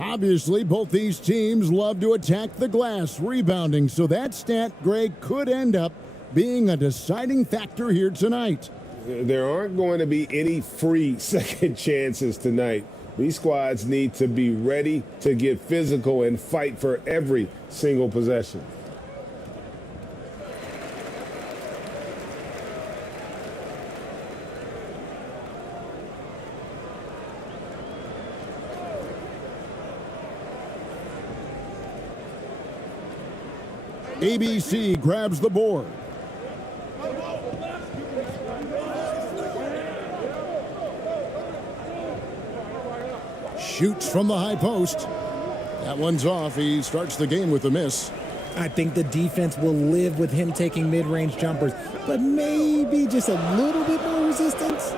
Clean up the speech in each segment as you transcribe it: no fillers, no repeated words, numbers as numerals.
Obviously, both these teams love to attack the glass, rebounding, so that stat, Greg, could end up being a deciding factor here tonight. There aren't going to be any free second chances tonight. These squads need to be ready to get physical and fight for every single possession. ABC grabs the board. Shoots from the high post. That one's off. He starts the game with a miss. I think the defense will live with him taking mid-range jumpers, but maybe just a little bit more resistance.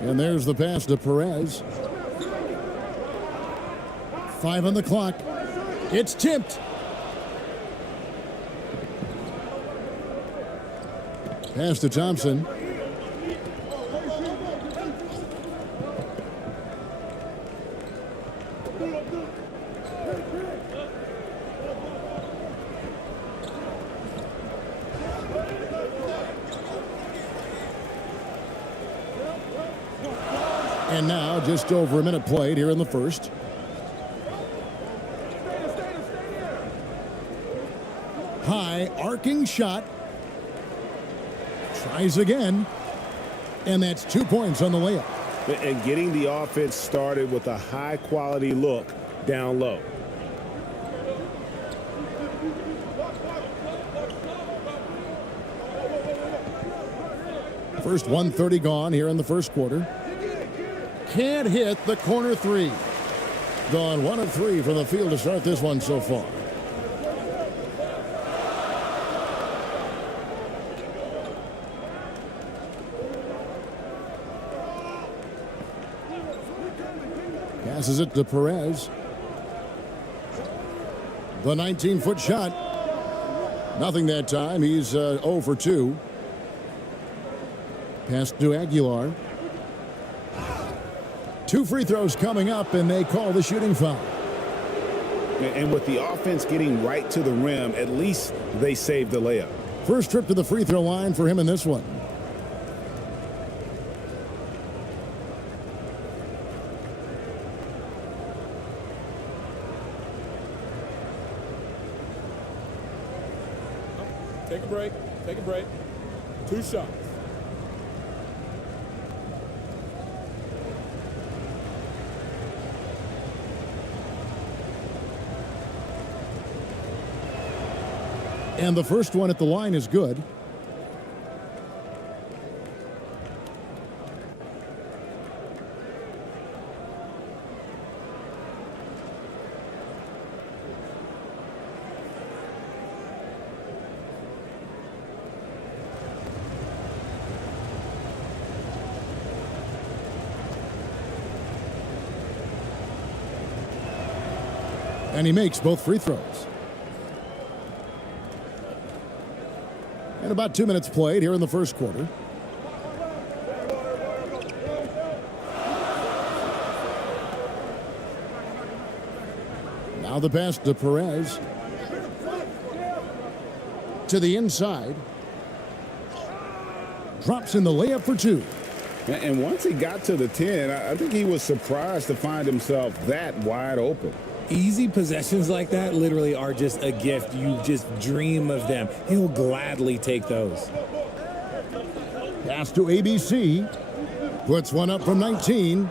And there's the pass to Perez. 5 on the clock. It's tipped. Pass to Thompson. And now just over a minute played here in the first. High arcing shot. Tries again. And that's 2 points on the layup. And getting the offense started with a high-quality look down low. First 1:30 gone here in the first quarter. Can't hit the corner three. Gone 1 of 3 from the field to start this one so far. Passes it to Perez. The 19-foot shot. Nothing that time. He's 0 for 2. Pass to Aguilar. 2 free throws coming up, and they call the shooting foul. And with the offense getting right to the rim, at least they saved the layup. First trip to the free throw line for him in this one. Take a break. Take a break. 2 shots. And the first one at the line is good. And he makes both free throws. And about 2 minutes played here in the first quarter. Now the pass to Perez. To the inside. Drops in the layup for 2. And once he got to the 10, I think he was surprised to find himself that wide open. Easy possessions like that literally are just a gift. You just dream of them. He'll gladly take those. Pass to ABC. Puts one up from 19.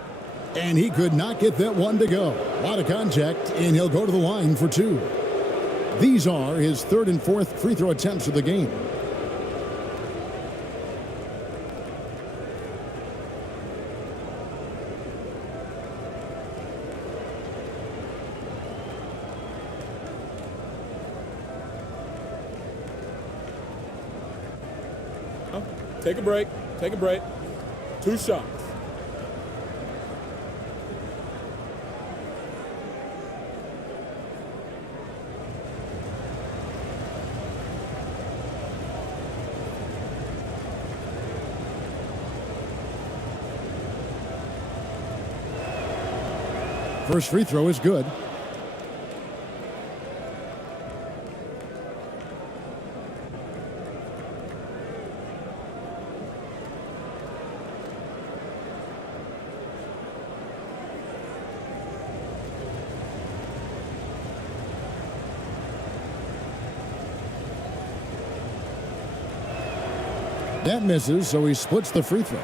And he could not get that one to go. A lot of contact, and he'll go to the line for 2. These are his 3rd and 4th free throw attempts of the game. Take a break. Take a break. 2 shots. First free throw is good. That misses, so he splits the free throws.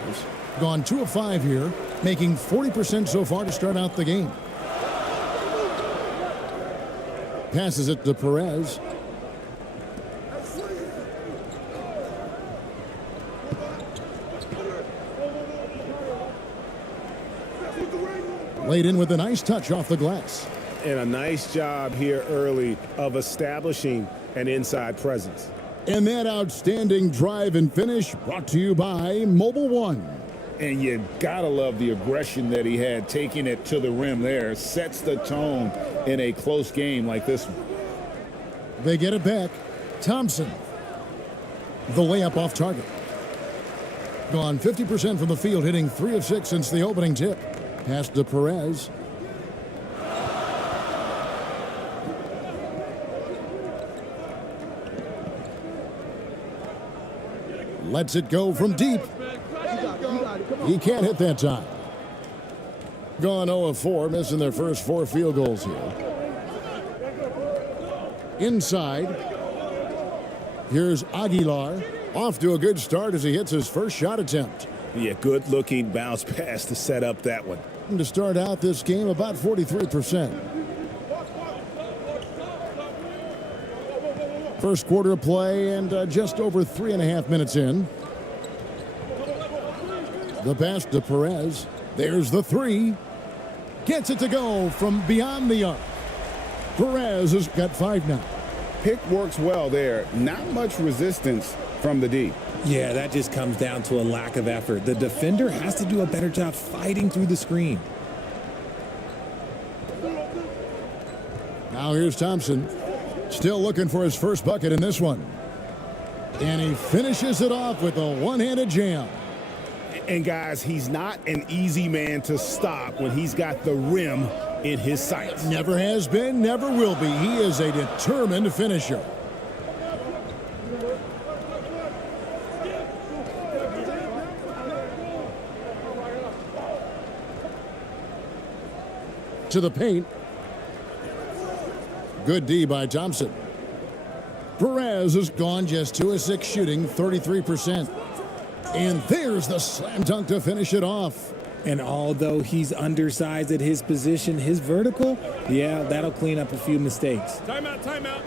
Gone 2 of 5 here, making 40% so far to start out the game. Passes it to Perez. Laid in with a nice touch off the glass. And a nice job here early of establishing an inside presence. And that outstanding drive and finish brought to you by Mobile One. And you gotta love the aggression that he had, taking it to the rim there. Sets the tone in a close game like this one. They get it back. Thompson. The layup off target. Gone 50% from the field, hitting 3 of 6 since the opening tip. Pass to Perez. Lets it go from deep. He can't hit that time. Gone 0 of 4, missing their first 4 field goals here. Inside. Here's Aguilar. Off to a good start as he hits his first shot attempt. Yeah, good looking bounce pass to set up that one. And to start out this game, about 43%. First quarter of play and just over 3.5 minutes in. The pass to Perez. There's the 3. Gets it to go from beyond the arc. Perez has got 5 now. Pick works well there. Not much resistance from the D. Yeah, that just comes down to a lack of effort. The defender has to do a better job fighting through the screen. Now here's Thompson. Still looking for his first bucket in this one. And he finishes it off with a one-handed jam. And guys, he's not an easy man to stop when he's got the rim in his sights. Never has been, never will be. He is a determined finisher. To the paint. Good D by Thompson. Perez has gone just 2 of 6 shooting, 33%. And there's the slam dunk to finish it off. And although he's undersized at his position, his vertical, yeah, that'll clean up a few mistakes. Timeout, timeout.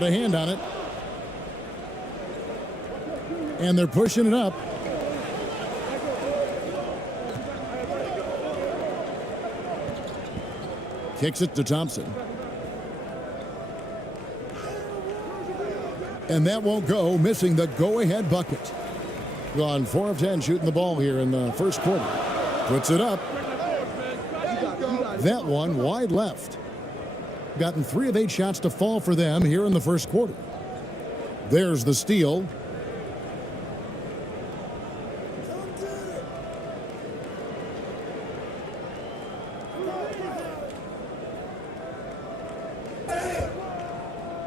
Got a hand on it. And they're pushing it up. Kicks it to Thompson. And that won't go, missing the go-ahead bucket. Gone 4 of 10 shooting the ball here in the first quarter. Puts it up. That one wide left. Gotten 3 of 8 shots to fall for them here in the first quarter. There's the steal.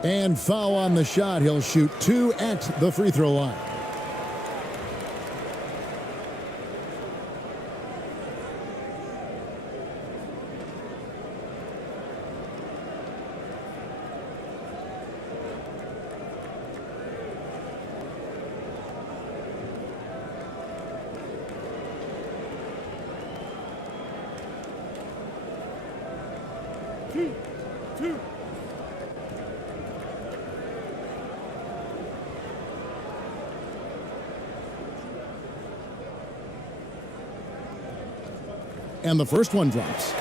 And foul on the shot. He'll shoot 2 at the free throw line. Two. And the first one drops.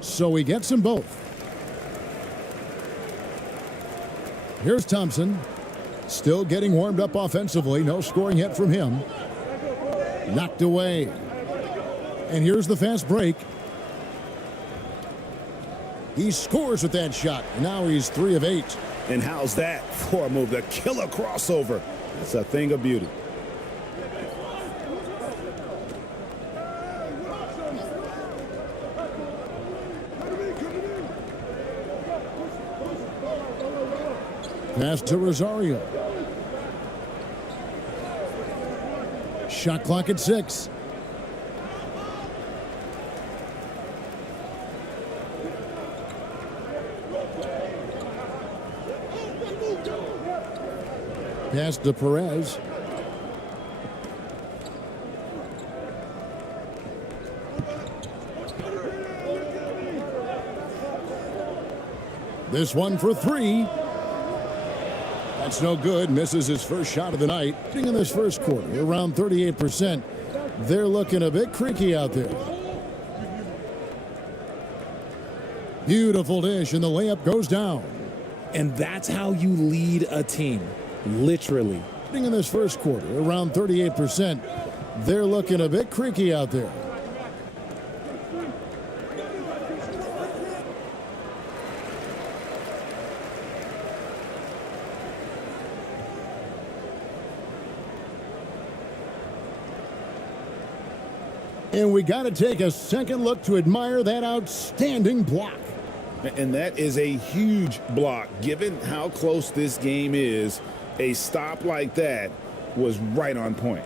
So he gets them both. Here's Thompson. Still getting warmed up offensively. No scoring yet from him. Knocked away. And here's the fast break. He scores with that shot. Now he's 3 of 8. And how's that for a move? The killer crossover. That's a thing of beauty. Pass to Rosario. Shot clock at 6. Pass to Perez. This one for 3. That's no good. Misses his first shot of the night. In this first quarter, around 38%. They're looking a bit creaky out there. Beautiful dish, and the layup goes down. And that's how you lead a team. Literally. In this first quarter, around 38%. They're looking a bit creaky out there. And we got to take a second look to admire that outstanding block. And that is a huge block. Given how close this game is, a stop like that was right on point.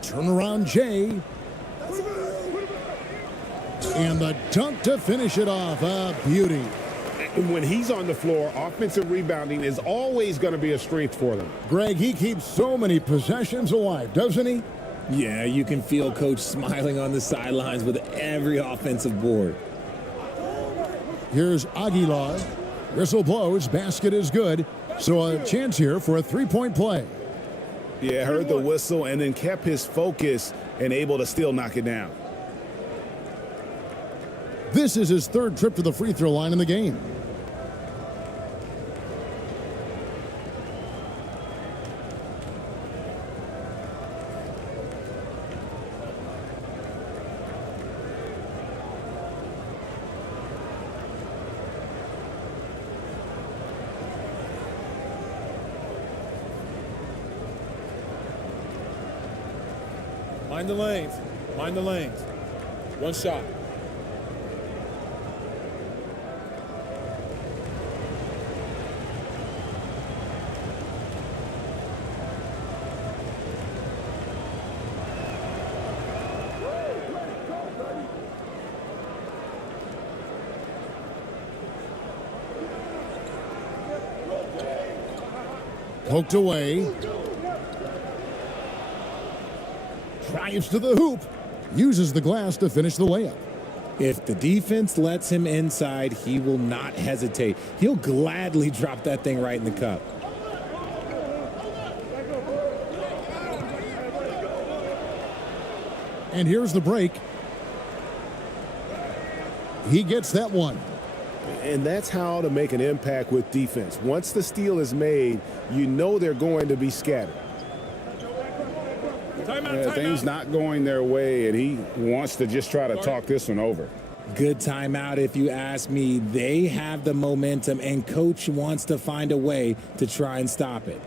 Turnaround Jay. And the dunk to finish it off. A beauty. When he's on the floor, offensive rebounding is always going to be a strength for them. Greg, he keeps so many possessions alive, doesn't he? Yeah, you can feel Coach smiling on the sidelines with every offensive board. Here's Aguilar. Whistle blows. Basket is good. So a chance here for a three-point play. Yeah, heard the whistle and then kept his focus and able to still knock it down. This is his third trip to the free throw line in the game. Mind the lanes. Mind the lanes. One shot. Poked away. Drives to the hoop. Uses the glass to finish the layup. If the defense lets him inside, he will not hesitate. He'll gladly drop that thing right in the cup. And here's the break. He gets that one. And that's how to make an impact with defense. Once the steal is made, you know they're going to be scattered. Things not going their way, and he wants to just try to talk this one over. Good timeout if you ask me. They have the momentum, and coach wants to find a way to try and stop it.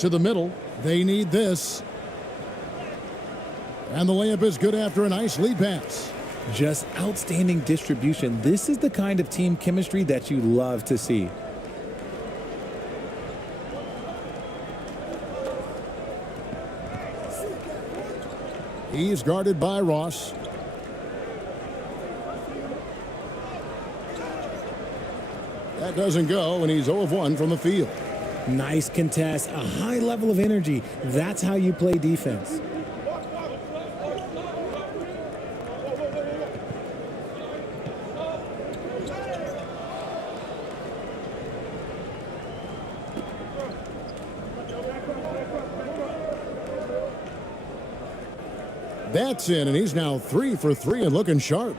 To the middle. They need this. And the layup is good after a nice lead pass. Just outstanding distribution. This is the kind of team chemistry that you love to see. He's guarded by Ross. That doesn't go, and he's 0 of 1 from the field. Nice contest, a high level of energy. That's how you play defense. That's in, and he's now 3 for 3 and looking sharp.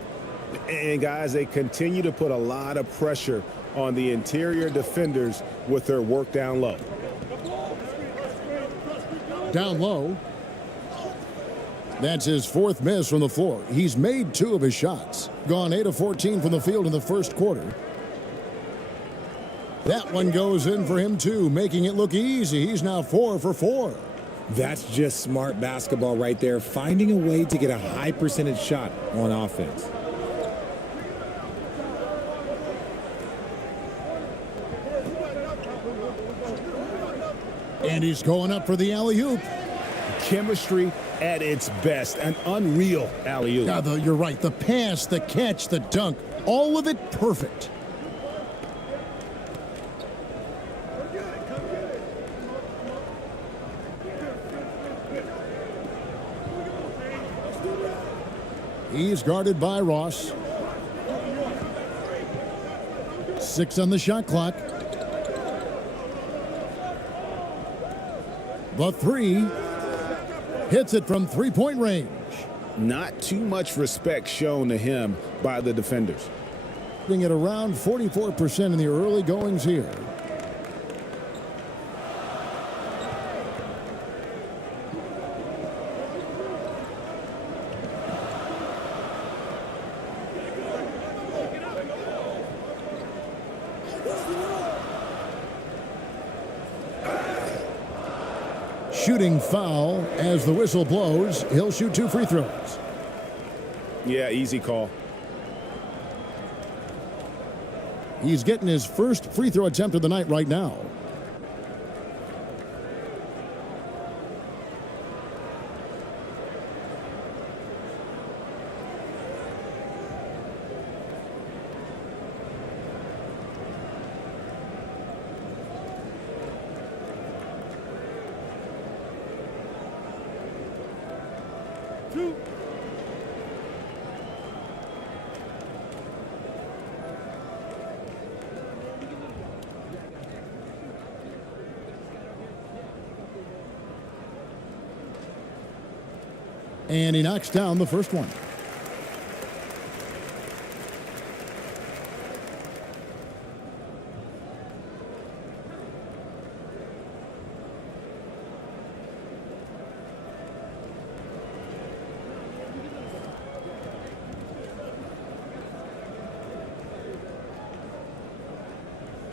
And guys, they continue to put a lot of pressure on the interior defenders with their work down low. Down low. That's his 4th miss from the floor. He's made 2 of his shots. Gone 8 of 14 from the field in the first quarter. That one goes in for him too, making it look easy. He's now 4 for 4. That's just smart basketball right there, finding a way to get a high percentage shot on offense. And he's going up for the alley-oop. Chemistry at its best. An unreal alley-oop. Yeah, you're right. The pass, the catch, the dunk, all of it perfect. He's guarded by Ross. 6 on the shot clock. The 3 hits it from 3-point range. Not too much respect shown to him by the defenders. Being at around 44% in the early goings here. Shooting foul as the whistle blows. He'll shoot 2 free throws. Yeah, easy call. He's getting his first free throw attempt of the night right now. And he knocks down the first one.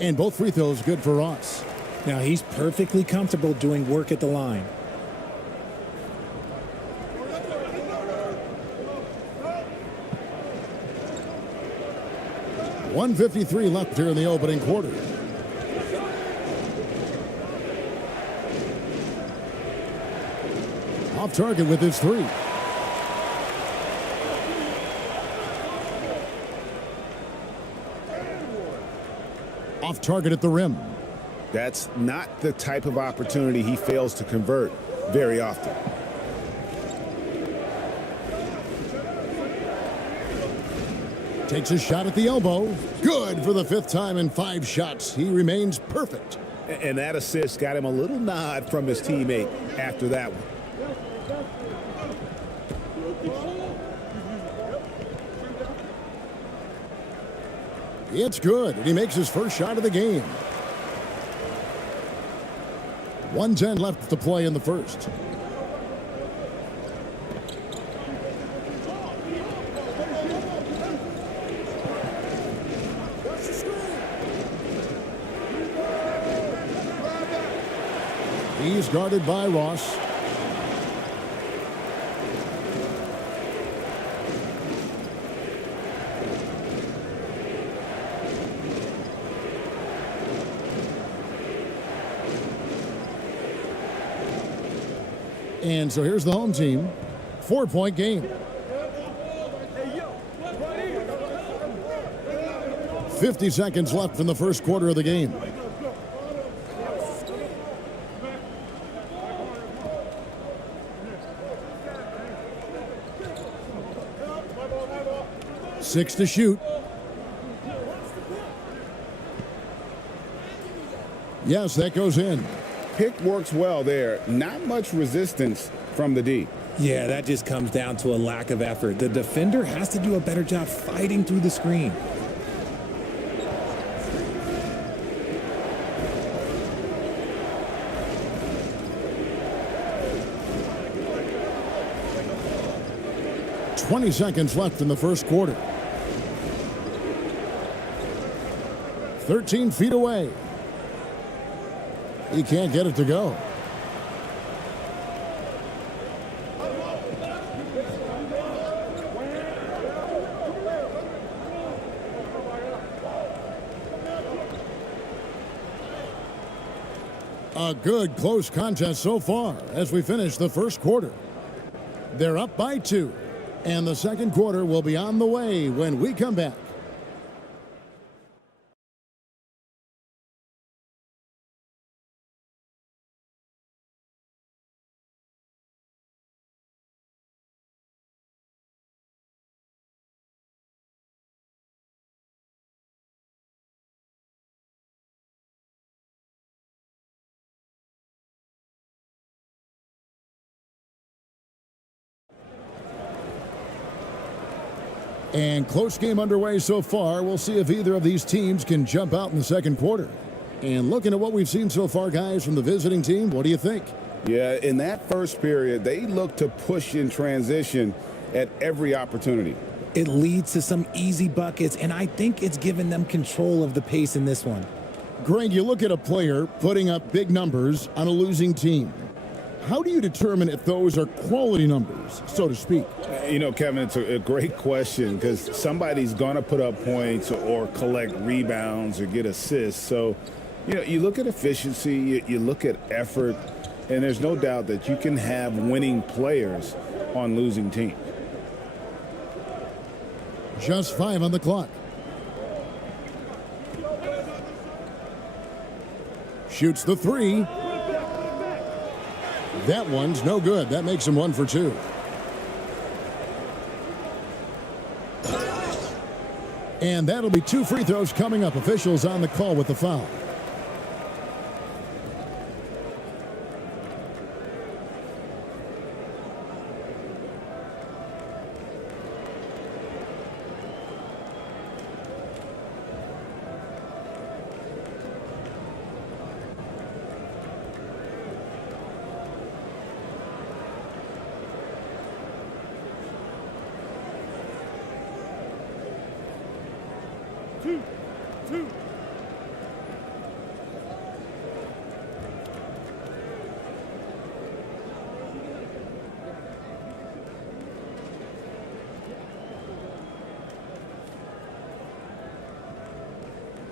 And both free throws good for Ross. Now he's perfectly comfortable doing work at the line. .153 left here in the opening quarter. Off target with his three. Off target at the rim. That's not the type of opportunity he fails to convert very often. Takes a shot at the elbow. Good for the fifth time in 5 shots. He remains perfect. And that assist got him a little nod from his teammate after that one. It's good, and he makes his first shot of the game. 1:10 left to play in the first. He's guarded by Ross. And so here's the home team. 4-point game. 50 seconds left in the first quarter of the game. Six to shoot. Yes, that goes in. Pick works well there. Not much resistance from the D. Yeah, that just comes down to a lack of effort. The defender has to do a better job fighting through the screen. .20 seconds left in the first quarter. 13 feet away. He can't get it to go. A good close contest so far as we finish the first quarter. They're up by 2, and the second quarter will be on the way when we come back. And close game underway so far. We'll see if either of these teams can jump out in the second quarter. And looking at what we've seen so far, guys, from the visiting team, what do you think? Yeah, in that first period, they look to push in transition at every opportunity. It leads to some easy buckets, and I think it's given them control of the pace in this one. Greg, you look at a player putting up big numbers on a losing team. how do you determine if those are quality numbers, so to speak? You know, Kevin, it's a great question because somebody's going to put up points or collect rebounds or get assists. So, you know, you look at efficiency, you look at effort, and there's no doubt that you can have winning players on losing teams. Just 5 on the clock. Shoots the 3. That one's no good. That makes him 1 for 2. And that'll be 2 free throws coming up. Officials on the call with the foul.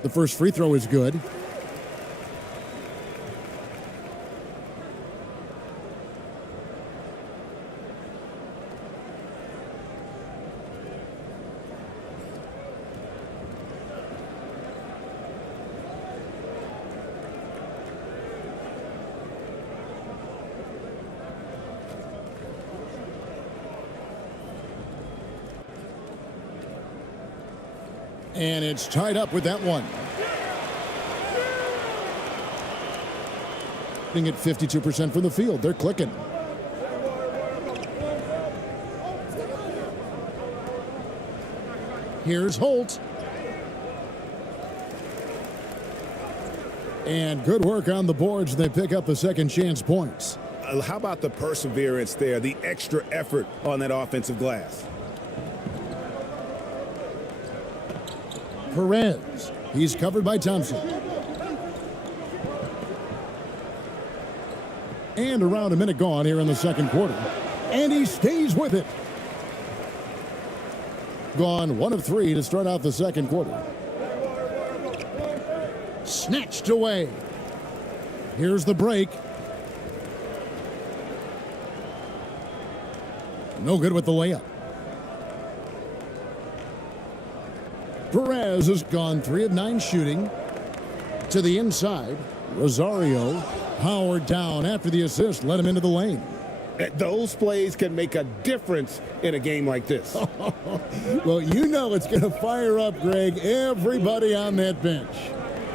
The first free throw is good. And it's tied up with that one. Being at 52% from the field. They're clicking. Here's Holt. And good work on the boards. They pick up the second chance points. How about the perseverance there, the extra effort on that offensive glass? Perez. He's covered by Thompson. And around a minute gone here in the second quarter. And he stays with it. Gone 1 of 3 to start out the second quarter. Snatched away. Here's the break. No good with the layup. Perez has gone 3 of 9 shooting. To the inside. Rosario powered down after the assist. Let him into the lane. Those plays can make a difference in a game like this. Well, you know it's going to fire up, Greg, everybody on that bench.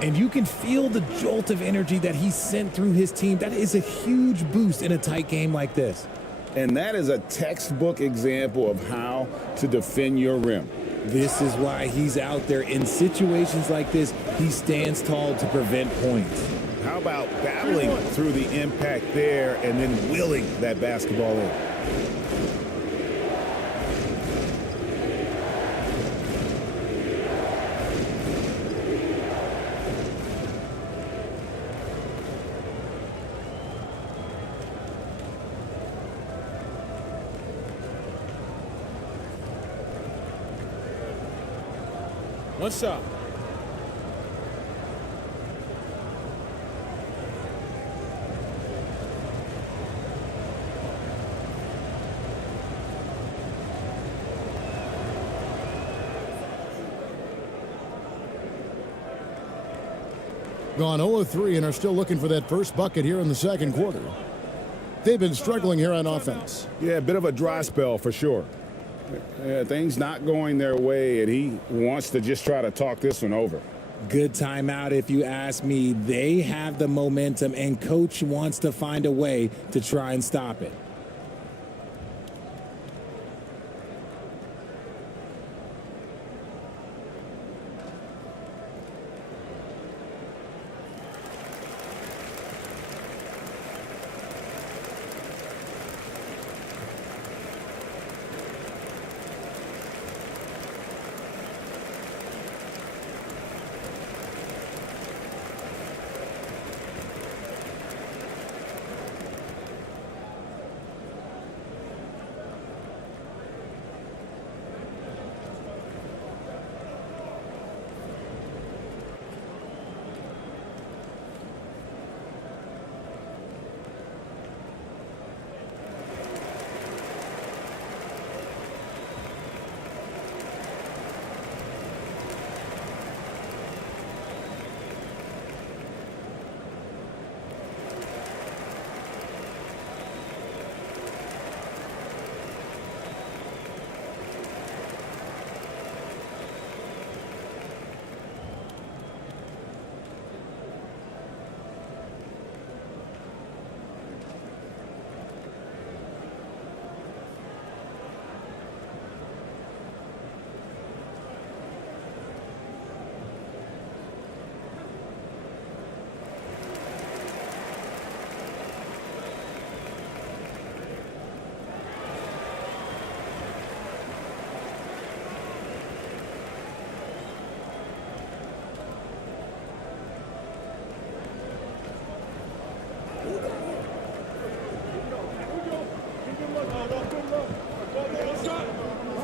And you can feel the jolt of energy that he sent through his team. That is a huge boost in a tight game like this. And that is a textbook example of how to defend your rim. This is why he's out there. In situations like this, he stands tall to prevent points. How about battling through the impact there and then wheeling that basketball in? One shot. Gone 0 of 3 and are still looking for that first bucket here in the second quarter. They've been struggling here on offense. Yeah, a bit of a dry spell for sure. Things not going their way, and he wants to just try to talk this one over. Good timeout if you ask me. They have the momentum, and coach wants to find a way to try and stop it.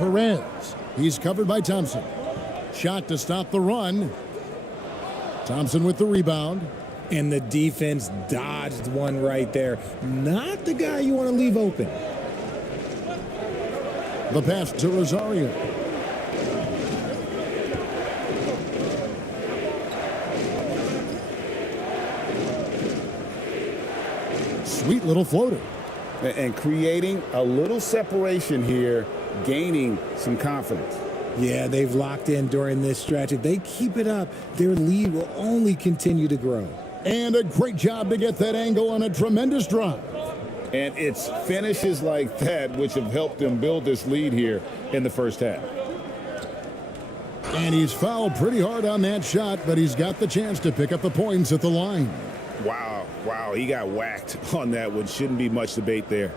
Perez. He's covered by Thompson. Shot to stop the run. Thompson with the rebound. And the defense dodged one right there. Not the guy you want to leave open. The pass to Rosario. Sweet little floater. And creating a little separation here, gaining some confidence. Yeah, they've locked in during this stretch. If they keep it up, their lead will only continue to grow. And a great job to get that angle on a tremendous drive. And it's finishes like that which have helped them build this lead here in the first half. And he's fouled pretty hard on that shot, but he's got the chance to pick up the points at the line. Wow, he got whacked on that one. Shouldn't be much debate there.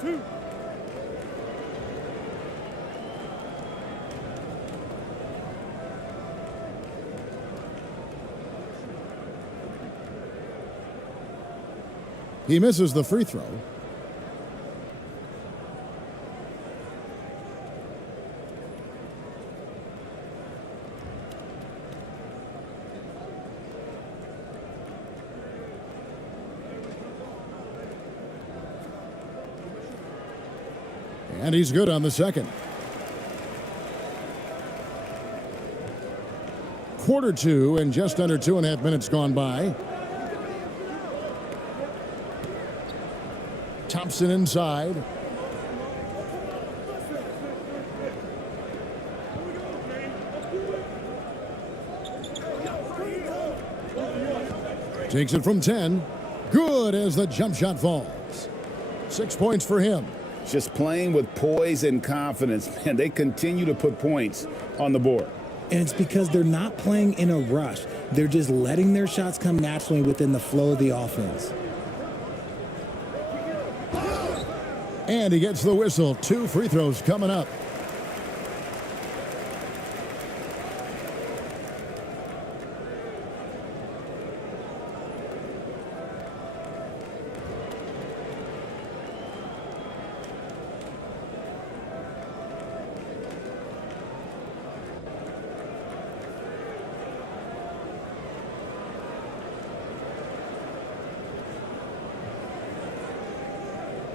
Two. He misses the free throw. And he's good on the second. Quarter two and just under 2.5 minutes gone by. Thompson inside. Takes it from 10. Good as the jump shot falls. 6 points for him. Just playing with poise and confidence, man. They continue to put points on the board. And it's because they're not playing in a rush. They're just letting their shots come naturally within the flow of the offense. And he gets the whistle. 2 free throws coming up.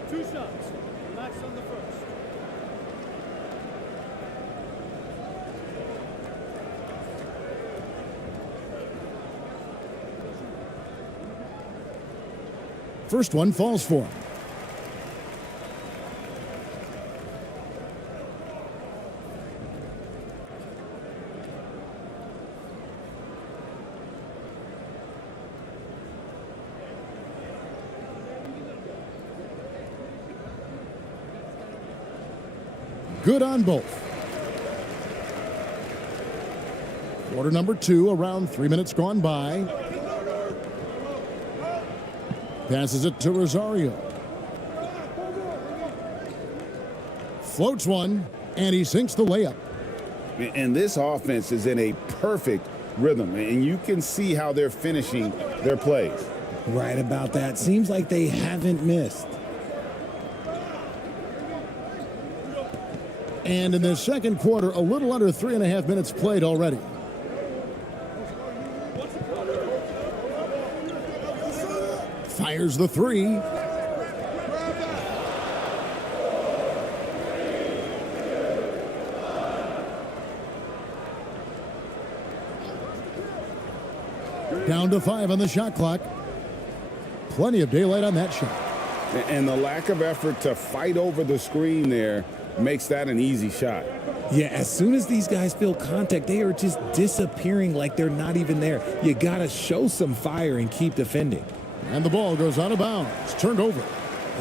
Two shots. Relax on the first. First one falls for him. Good on both. Quarter number 2, around 3 minutes gone by. Passes it to Rosario. Floats one, and he sinks the layup. And this offense is in a perfect rhythm, and you can see how they're finishing their plays. Right about that. Seems like they haven't missed. And in the second quarter, a little under 3.5 minutes played already. Fires the three. Down to 5 on the shot clock. Plenty of daylight on that shot. And the lack of effort to fight over the screen there makes that an easy shot. Yeah, as soon as these guys feel contact, they are just disappearing like they're not even there. You got to show some fire and keep defending. And the ball goes out of bounds. Turned over.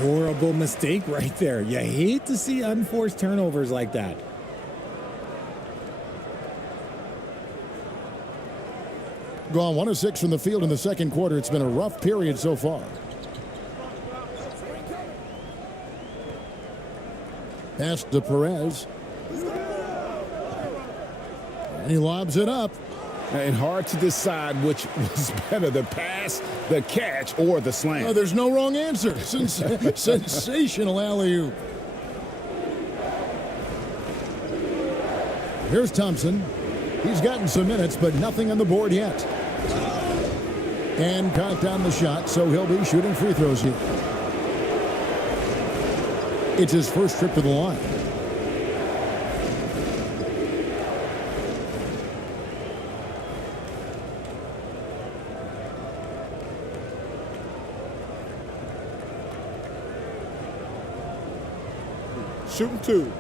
Horrible mistake right there. You hate to see unforced turnovers like that. Gone 1 of 6 from the field in the second quarter. It's been a rough period so far. Pass to Perez. And he lobs it up. And hard to decide which was better, the pass, the catch, or the slam. Oh, there's no wrong answer. Sensational alley-oop. Here's Thompson. He's gotten some minutes, but nothing on the board yet. And cocked on the shot, so he'll be shooting free throws here. It's his first trip to the line. Shooting 2.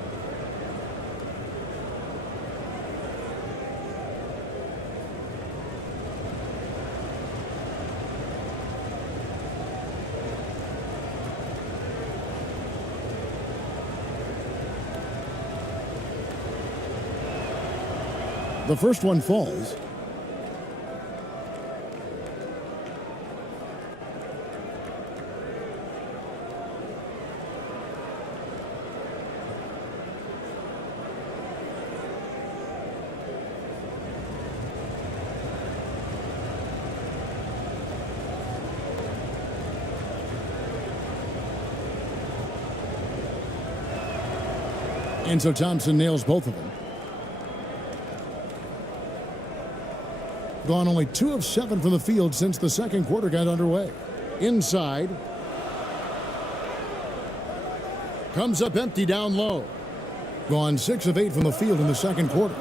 The first one falls. And so Thompson nails both of them. Gone only 2 of 7 from the field since the second quarter got underway. Inside. Comes up empty down low. Gone 6 of 8 from the field in the second quarter.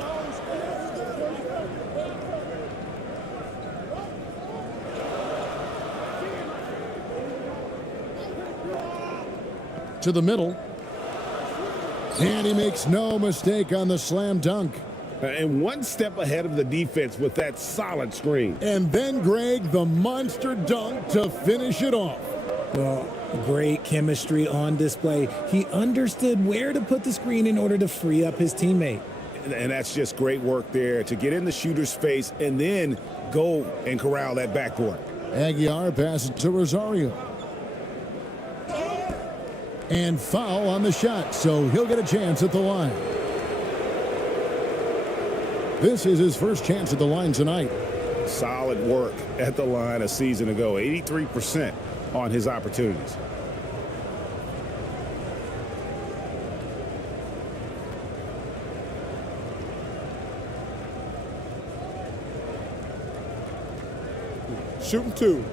To the middle. And he makes no mistake on the slam dunk. And one step ahead of the defense with that solid screen. And then, Greg, the monster dunk to finish it off. Well, great chemistry on display. He understood where to put the screen in order to free up his teammate. And that's just great work there to get in the shooter's face and then go and corral that backboard. Aguiar passes to Rosario. And foul on the shot, so he'll get a chance at the line. This is his first chance at the line tonight. Solid work at the line a season ago. 83% on his opportunities. Shooting 2.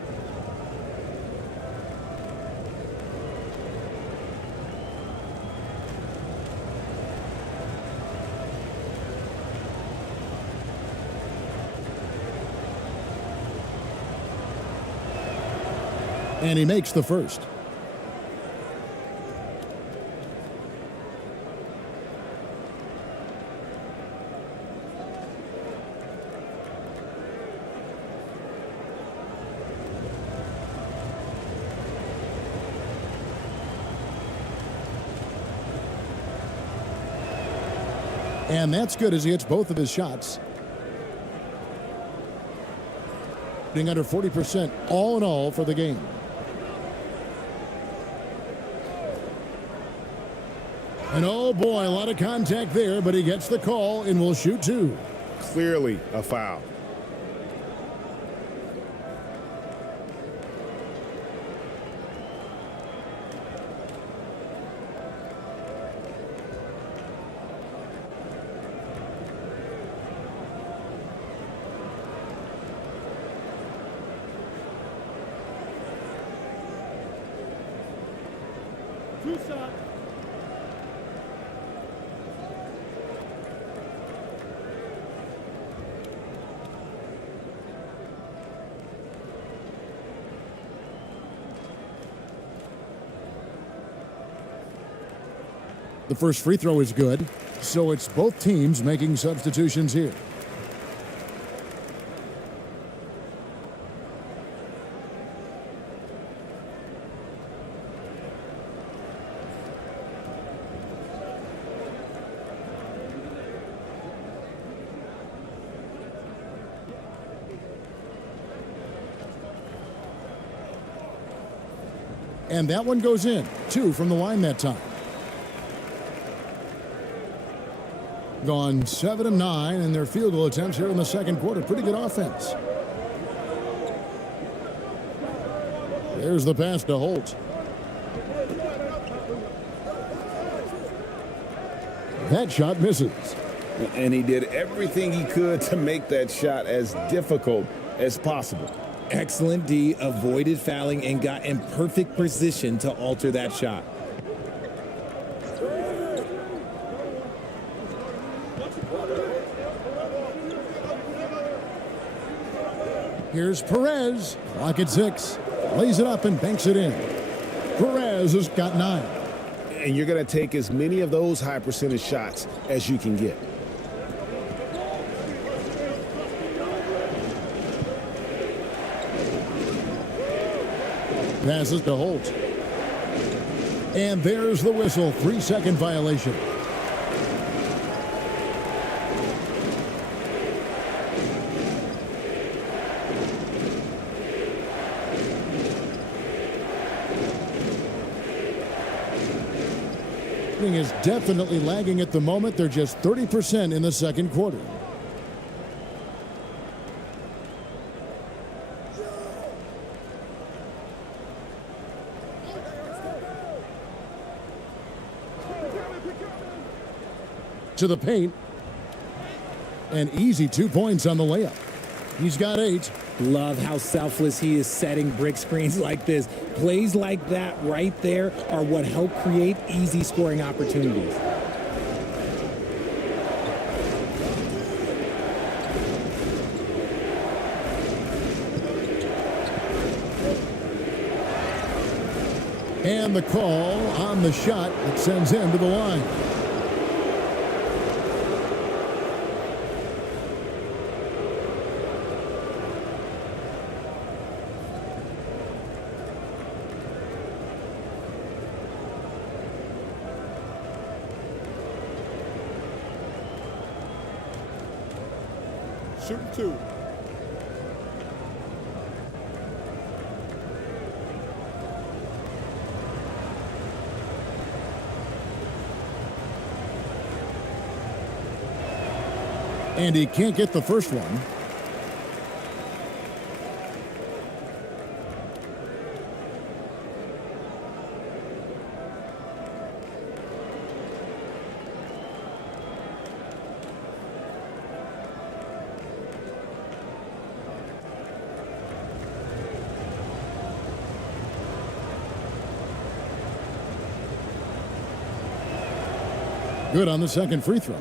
And he makes the first. And that's good as he hits both of his shots. Being under 40% all in all for the game. And oh boy, a lot of contact there, but he gets the call and will shoot 2. Clearly a foul. Two shots. The first free throw is good, so it's both teams making substitutions here. And that one goes in. 2 from the line that time. Gone 7 of 9 in their field goal attempts here in the second quarter. Pretty good offense. There's the pass to Holt. That shot misses. And he did everything he could to make that shot as difficult as possible. Excellent D, avoided fouling and got in perfect position to alter that shot. Here's Perez. Clock at 6. Lays it up and banks it in. Perez has got 9. And you're going to take as many of those high percentage shots as you can get. Passes to Holt. And there's the whistle. 3-second violation. Is definitely lagging at the moment. They're just 30% in the second quarter. To the paint. An easy 2 points on the layup. He's got 8. Love how selfless he is setting brick screens like this. Plays like that right there are what help create easy scoring opportunities. And the call on the shot that sends him to the line. Shooting 2. And he can't get the first one. Good on the second free throw.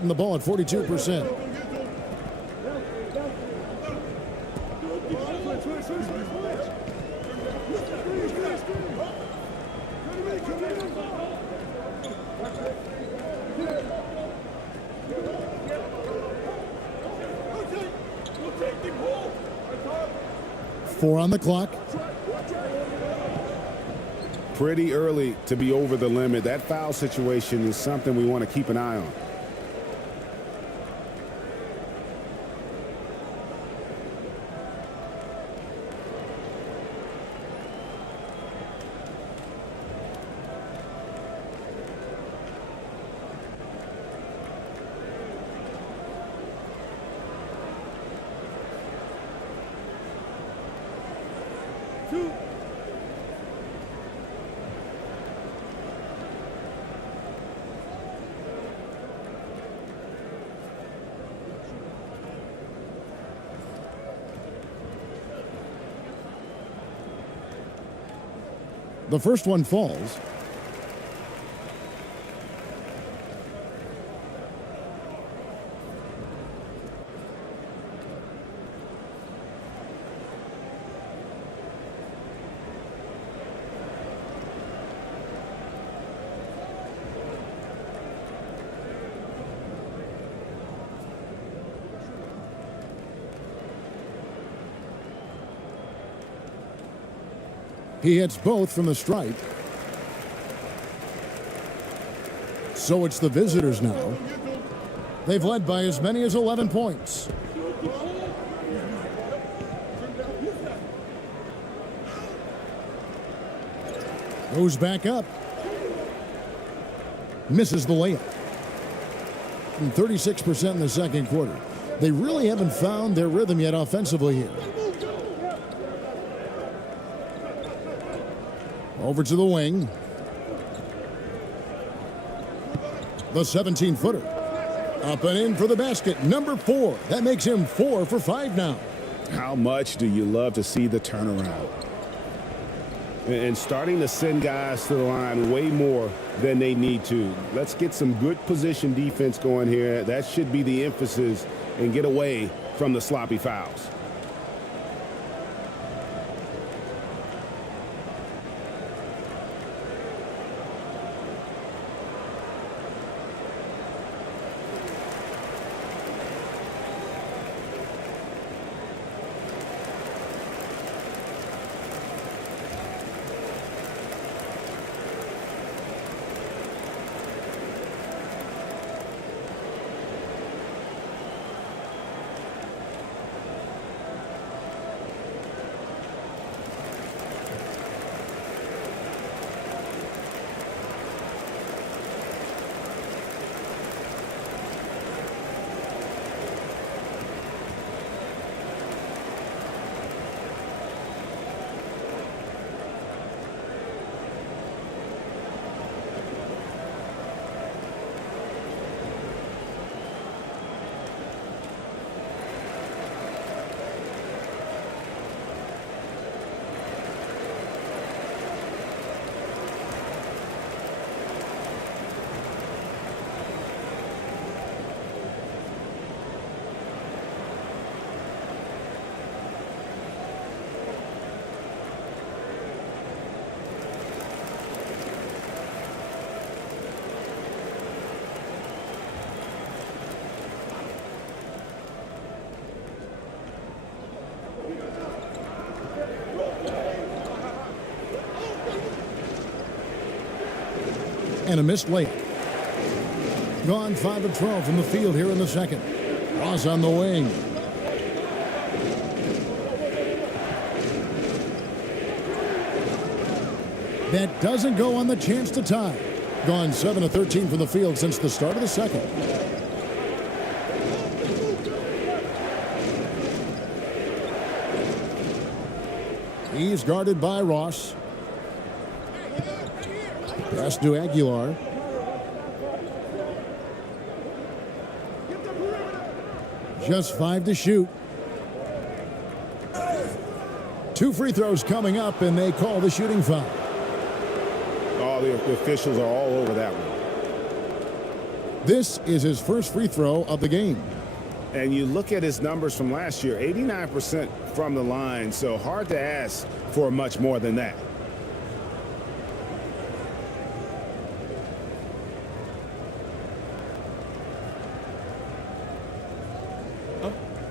And the ball at 42%. Four on the clock. Pretty early to be over the limit. That foul situation is something we want to keep an eye on. The first one falls. He hits both from the stripe. So it's the visitors now. They've led by as many as 11 points. Goes back up. misses the layup. And 36% in the second quarter. They really haven't found their rhythm yet offensively here. Over to the wing. The 17-footer. Up and in for the basket. Number 4. That makes him 4 for 5 now. How much do you love to see the turnaround? And starting to send guys to the line way more than they need to. Let's get some good position defense going here. That should be the emphasis, and get away from the sloppy fouls. And a missed layup. Gone 5 of 12 from the field here in the second. Ross on the wing. That doesn't go on the chance to tie. Gone 7 of 13 from the field since the start of the second. He's guarded by Ross. Pass to Aguilar. Just 5 to shoot. 2 free throws coming up, and they call the shooting foul. Oh, the officials are all over that one. This is his first free throw of the game. And you look at his numbers from last year, 89% from the line, so hard to ask for much more than that.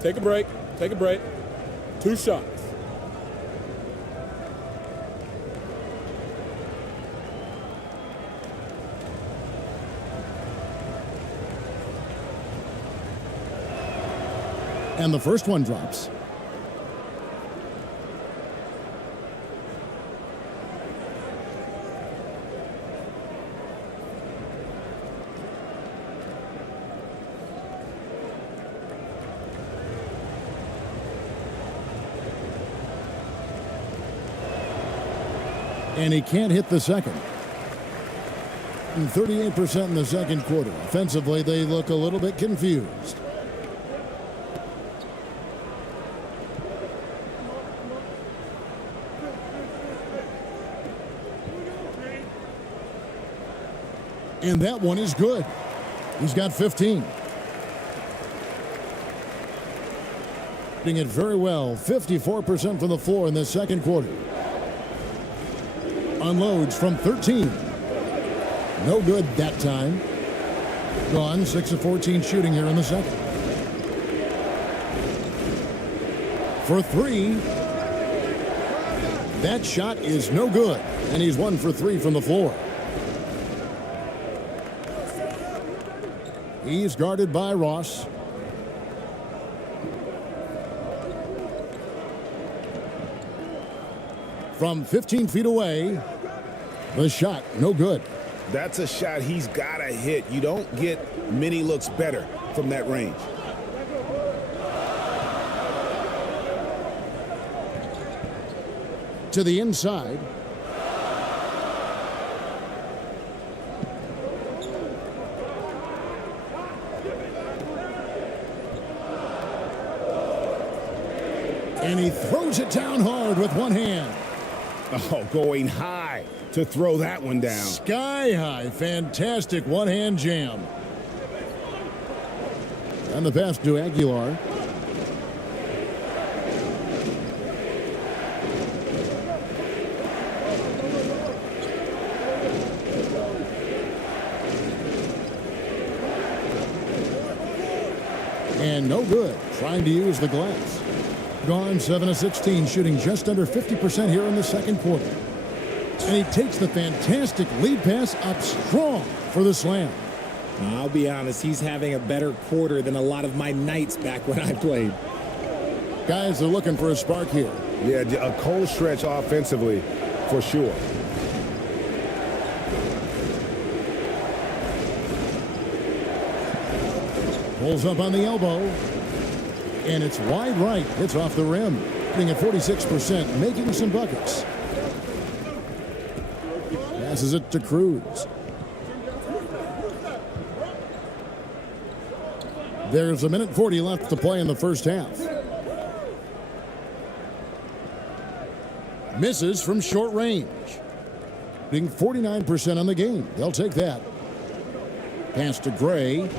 Take a break. Take a break. 2 shots. And the first one drops. And he can't hit the second. 38% in the second quarter. Offensively, they look a little bit confused. And that one is good. He's got 15. Doing it very well. 54% from the floor in the second quarter. Unloads from 13. No good that time. Gone 6 of 14 shooting here in the second. For 3. That shot is no good. And he's 1 for 3 from the floor. He's guarded by Ross. From 15 feet away, the shot no good. That's a shot he's got to hit. You don't get many looks better from that range. To the inside. And he throws it down hard with one hand. Oh, going high to throw that one down. Sky high. Fantastic one-hand jam. And the pass to Aguilar. And no good. Trying to use the glass. Gone 7 of 16, shooting just under 50% here in the second quarter. And he takes the fantastic lead pass up strong for the slam. I'll be honest, he's having a better quarter than a lot of my nights back when I played. Guys are looking for a spark here. Yeah, a cold stretch offensively for sure. Pulls up on the elbow. And it's wide right. It's off the rim. Hitting at 46%, making some buckets. Passes it to Cruz. There's a minute 40 left to play in the first half. Misses from short range. Hitting 49% on the game. They'll take that. Pass to Gray.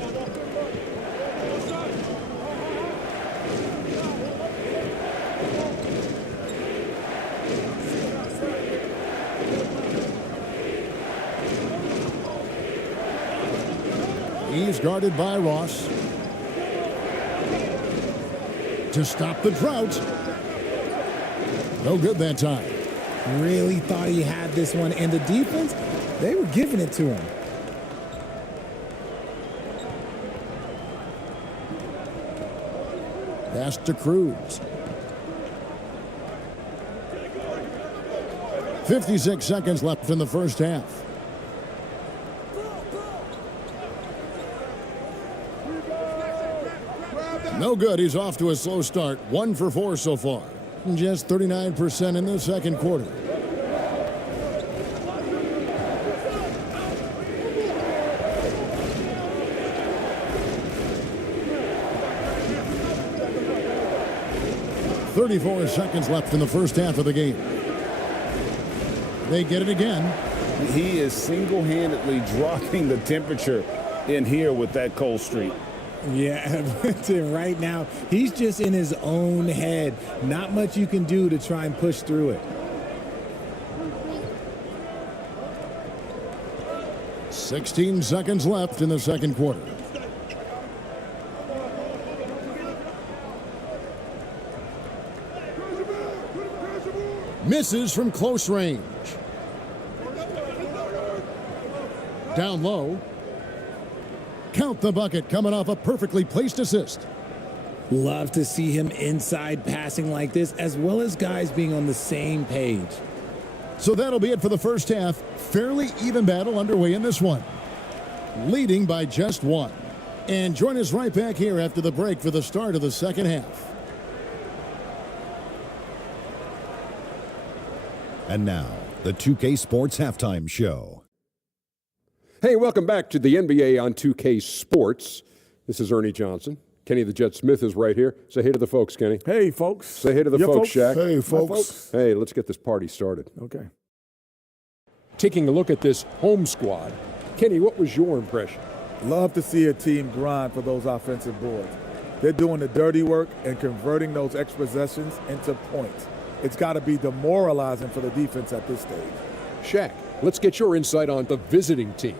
He's guarded by Ross. To stop the drought. No good that time. Really thought he had this one, and the defense, they were giving it to him. Pass to Cruz. 56 seconds left in the first half. No good. He's off to a slow start. 1 for 4 so far. Just 39% in the second quarter. .34 seconds left in the first half of the game. They get it again. He is single-handedly dropping the temperature in here with that cold streak. Yeah, right now, he's just in his own head. Not much you can do to try and push through it. 16 seconds left in the second quarter. Misses from close range. Down low. Count the bucket, coming off a perfectly placed assist. Love to see him inside passing like this, as well as guys being on the same page. So that'll be it for the first half. Fairly even battle underway in this one. Leading by just 1. And join us right back here after the break for the start of the second half. And now, the 2K Sports Halftime Show. Hey, welcome back to the NBA on 2K Sports. This is Ernie Johnson. Kenny the Jet Smith is right here. Say hey to the folks, Kenny. Hey, folks. Say hey to the folks, Shaq. Hey, folks. Hey, let's get this party started. Okay. Taking a look at this home squad. Kenny, what was your impression? Love to see a team grind for those offensive boards. They're doing the dirty work and converting those extra possessions into points. It's got to be demoralizing for the defense at this stage. Shaq, let's get your insight on the visiting team.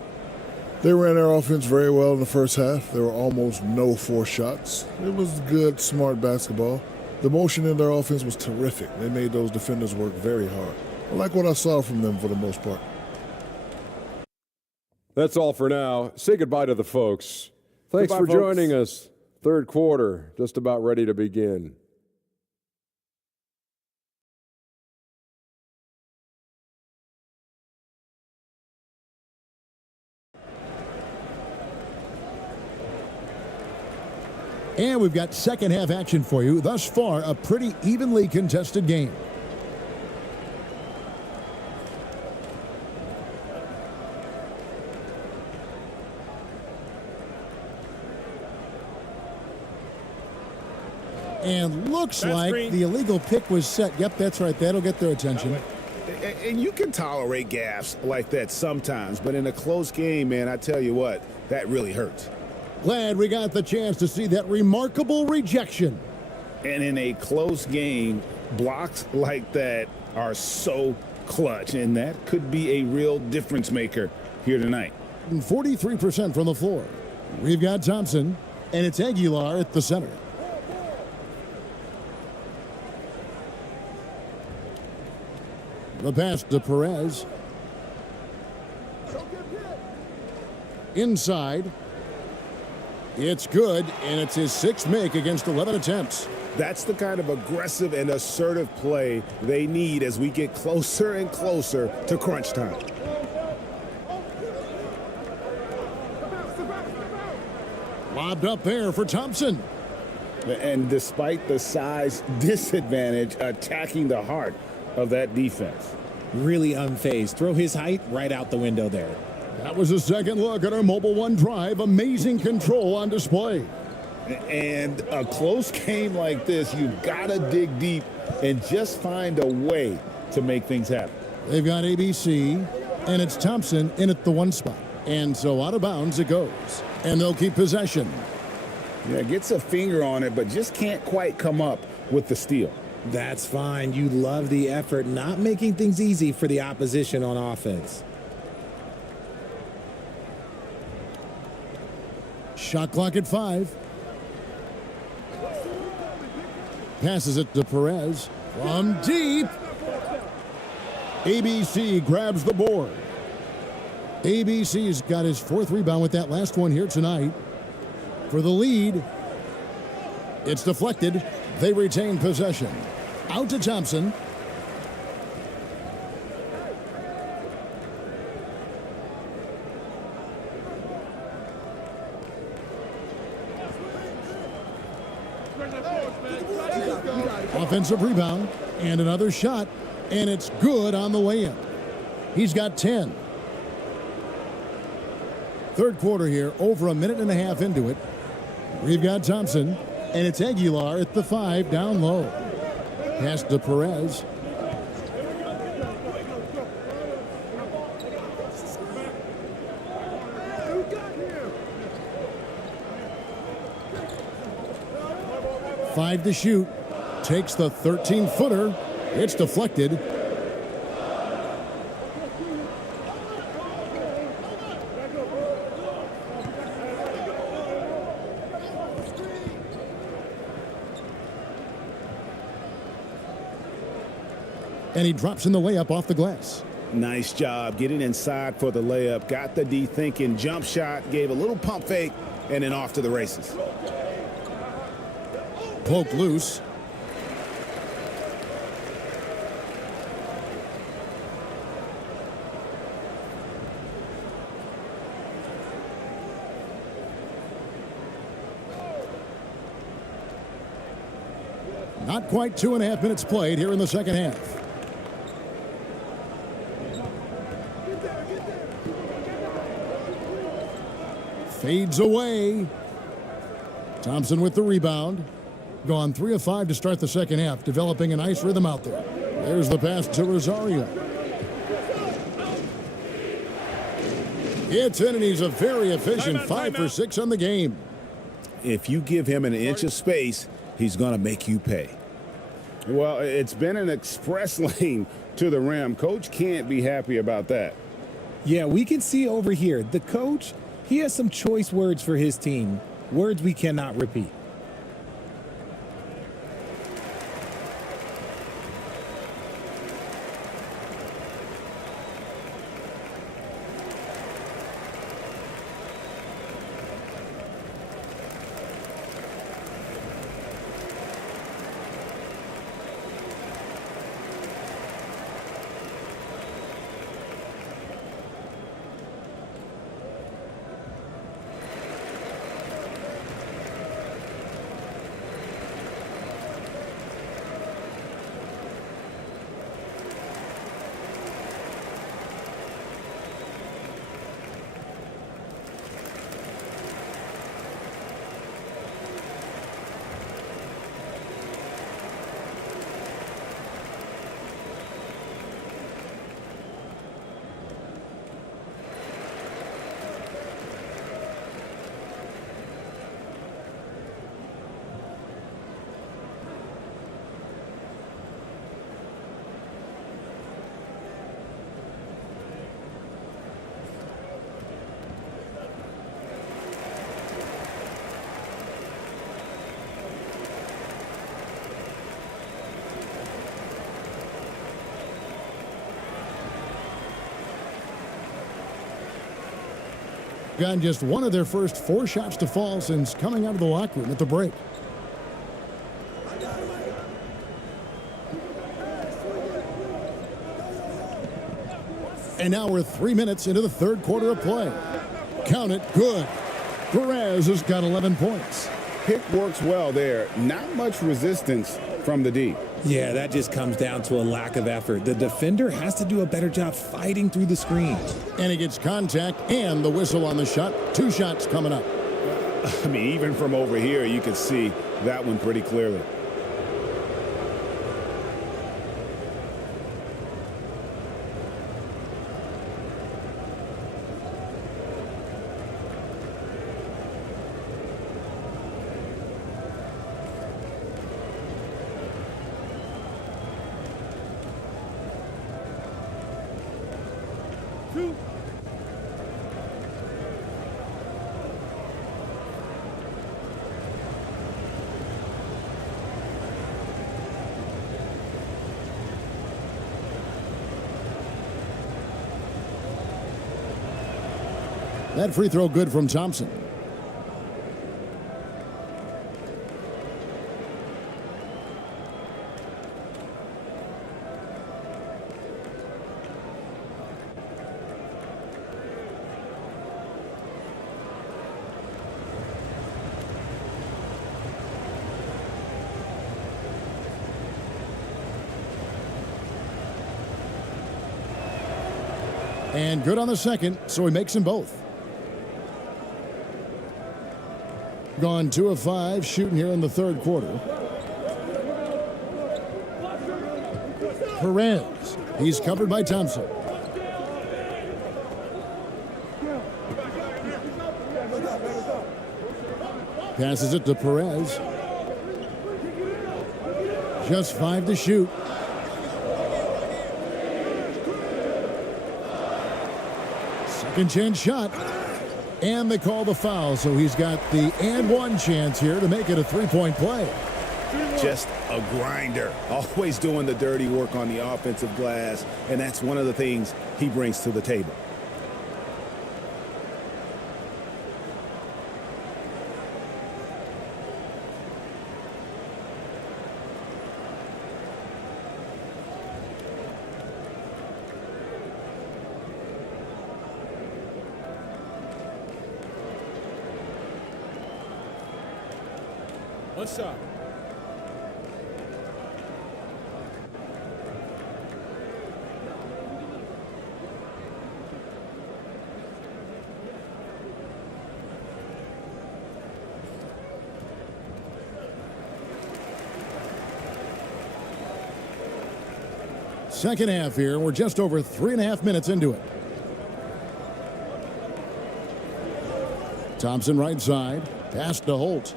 They ran their offense very well in the first half. There were almost no forced shots. It was good, smart basketball. The motion in their offense was terrific. They made those defenders work very hard. I like what I saw from them for the most part. That's all for now. Say goodbye to the folks. Thanks Goodbye, for folks. joining us. Third quarter, just about ready to begin. And we've got second half action for you. Thus far, a pretty evenly contested game. And looks like the illegal pick was set. Yep, that's right. That'll get their attention. And you can tolerate gaffes like that sometimes, but in a close game, man, I tell you what, that really hurts. Glad we got the chance to see that remarkable rejection. And in a close game, blocks like that are so clutch, and that could be a real difference maker here tonight. 43% from the floor. We've got Thompson, and it's Aguilar at the center. The pass to Perez. Inside. It's good, and it's his sixth make against 11 attempts. That's the kind of aggressive and assertive play they need as we get closer and closer to crunch time. Lobbed up there for Thompson. And despite the size disadvantage, attacking the heart of that defense. Really unfazed. Throw his height right out the window there. That was a second look at our Mobile One drive. Amazing control on display. And a close game like this, you've got to dig deep and just find a way to make things happen. They've got ABC, and it's Thompson in at the one spot. And so out of bounds it goes. And they'll keep possession. Yeah, gets a finger on it, but just can't quite come up with the steal. That's fine. You love the effort, not making things easy for the opposition on offense. Shot clock at 5. Passes it to Perez from deep. ABC grabs the board. ABC's got his fourth rebound with that last one here tonight. For the lead, it's deflected. They retain possession. Out to Thompson. Offensive rebound and another shot, and it's good on the way in. He's got 10. Third quarter here, over a minute and a half into it. We've got Thompson, and it's Aguilar at the 5 down low. Pass to Perez. Five to shoot. Takes the 13-footer. It's deflected. And he drops in the layup off the glass. Nice job getting inside for the layup. Got the D-thinking jump shot, gave a little pump fake, and then off to the races. Poked loose. Not quite 2.5 minutes played here in the second half. Fades away. Thompson with the rebound. Gone 3 of 5 to start the second half, developing a nice rhythm out there. There's the pass to Rosario. It's in, and he's a very efficient 5 for 6 on the game. If you give him an inch of space, he's going to make you pay. Well, it's been an express lane to the rim. Coach can't be happy about that. Yeah, we can see over here, the coach, he has some choice words for his team. Words we cannot repeat. gotten just one of their first 4 shots to fall since coming out of the locker room at the break. And now we're 3 minutes into the third quarter of play. Count it, good. Perez has got 11 points. Pick works well there. Not much resistance from the D. Yeah, that just comes down to a lack of effort. The defender has to do a better job fighting through the screen. And he gets contact and the whistle on the shot. 2 shots coming up. I mean, even from over here, you can see that one pretty clearly. That free throw good from Thompson. And good on the second, so he makes them both. Gone 2 of 5 shooting here in the third quarter. Perez, he's covered by Thompson. Passes it to Perez. Just 5 to shoot. Second chance shot. And they call the foul, so he's got the and one chance here to make it a 3-point play. Just a grinder, always doing the dirty work on the offensive glass, and that's one of the things he brings to the table. One shot. Second half here. We're just over 3.5 minutes into it. Thompson right side. Pass to Holt.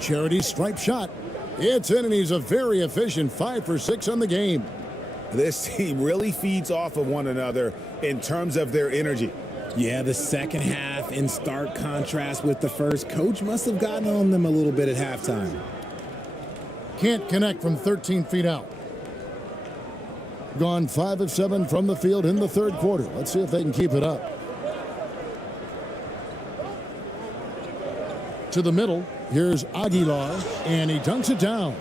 Charity stripe shot. It's in, and he's a very efficient 5 for 6 on the game. This team really feeds off of one another in terms of their energy. Yeah, the second half in stark contrast with the first. Coach must have gotten on them a little bit at halftime. Can't connect from 13 feet out. Gone 5 of 7 from the field in the third quarter. Let's see if they can keep it up. To the middle, here's Aguilar, and he dunks it down.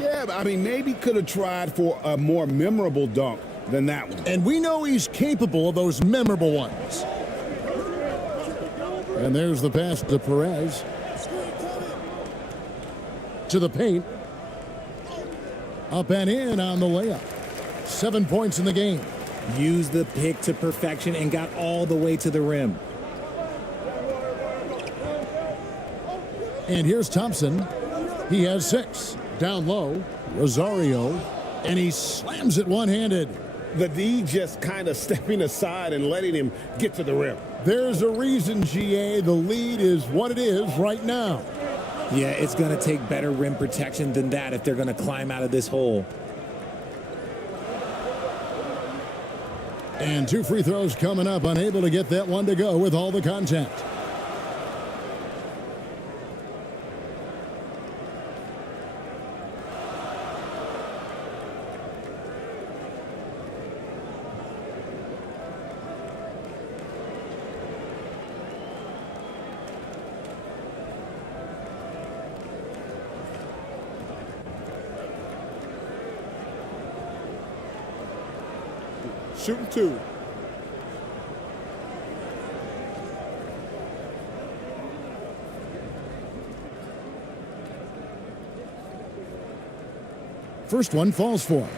Yeah, but I mean, maybe could have tried for a more memorable dunk than that one. And we know he's capable of those memorable ones. And there's the pass to Perez. To the paint. Up and in on the layup. 7 points in the game. Used the pick to perfection and got all the way to the rim. And here's Thompson. He has 6. Down low, Rosario, and he slams it one-handed. The D just kind of stepping aside and letting him get to the rim. There's a reason, GA, the lead is what it is right now. Yeah, it's going to take better rim protection than that if they're going to climb out of this hole. And 2 free throws coming up, unable to get that one to go with all the contact. Shooting 2. First one falls for him.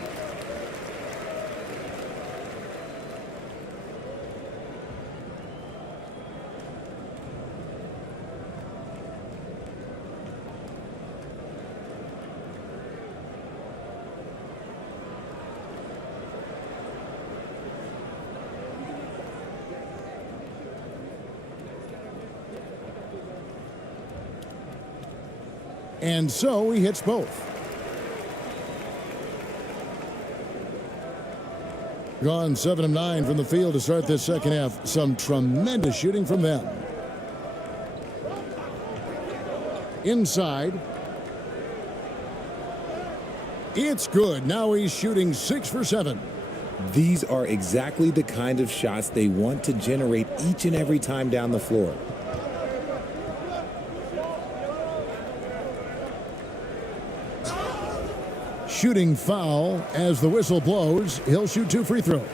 And so he hits both. Gone 7 of 9 from the field to start this second half. Some tremendous shooting from them. Inside. It's good. Now he's shooting 6 for 7. These are exactly the kind of shots they want to generate each and every time down the floor. Shooting foul as the whistle blows. He'll shoot 2 free throws.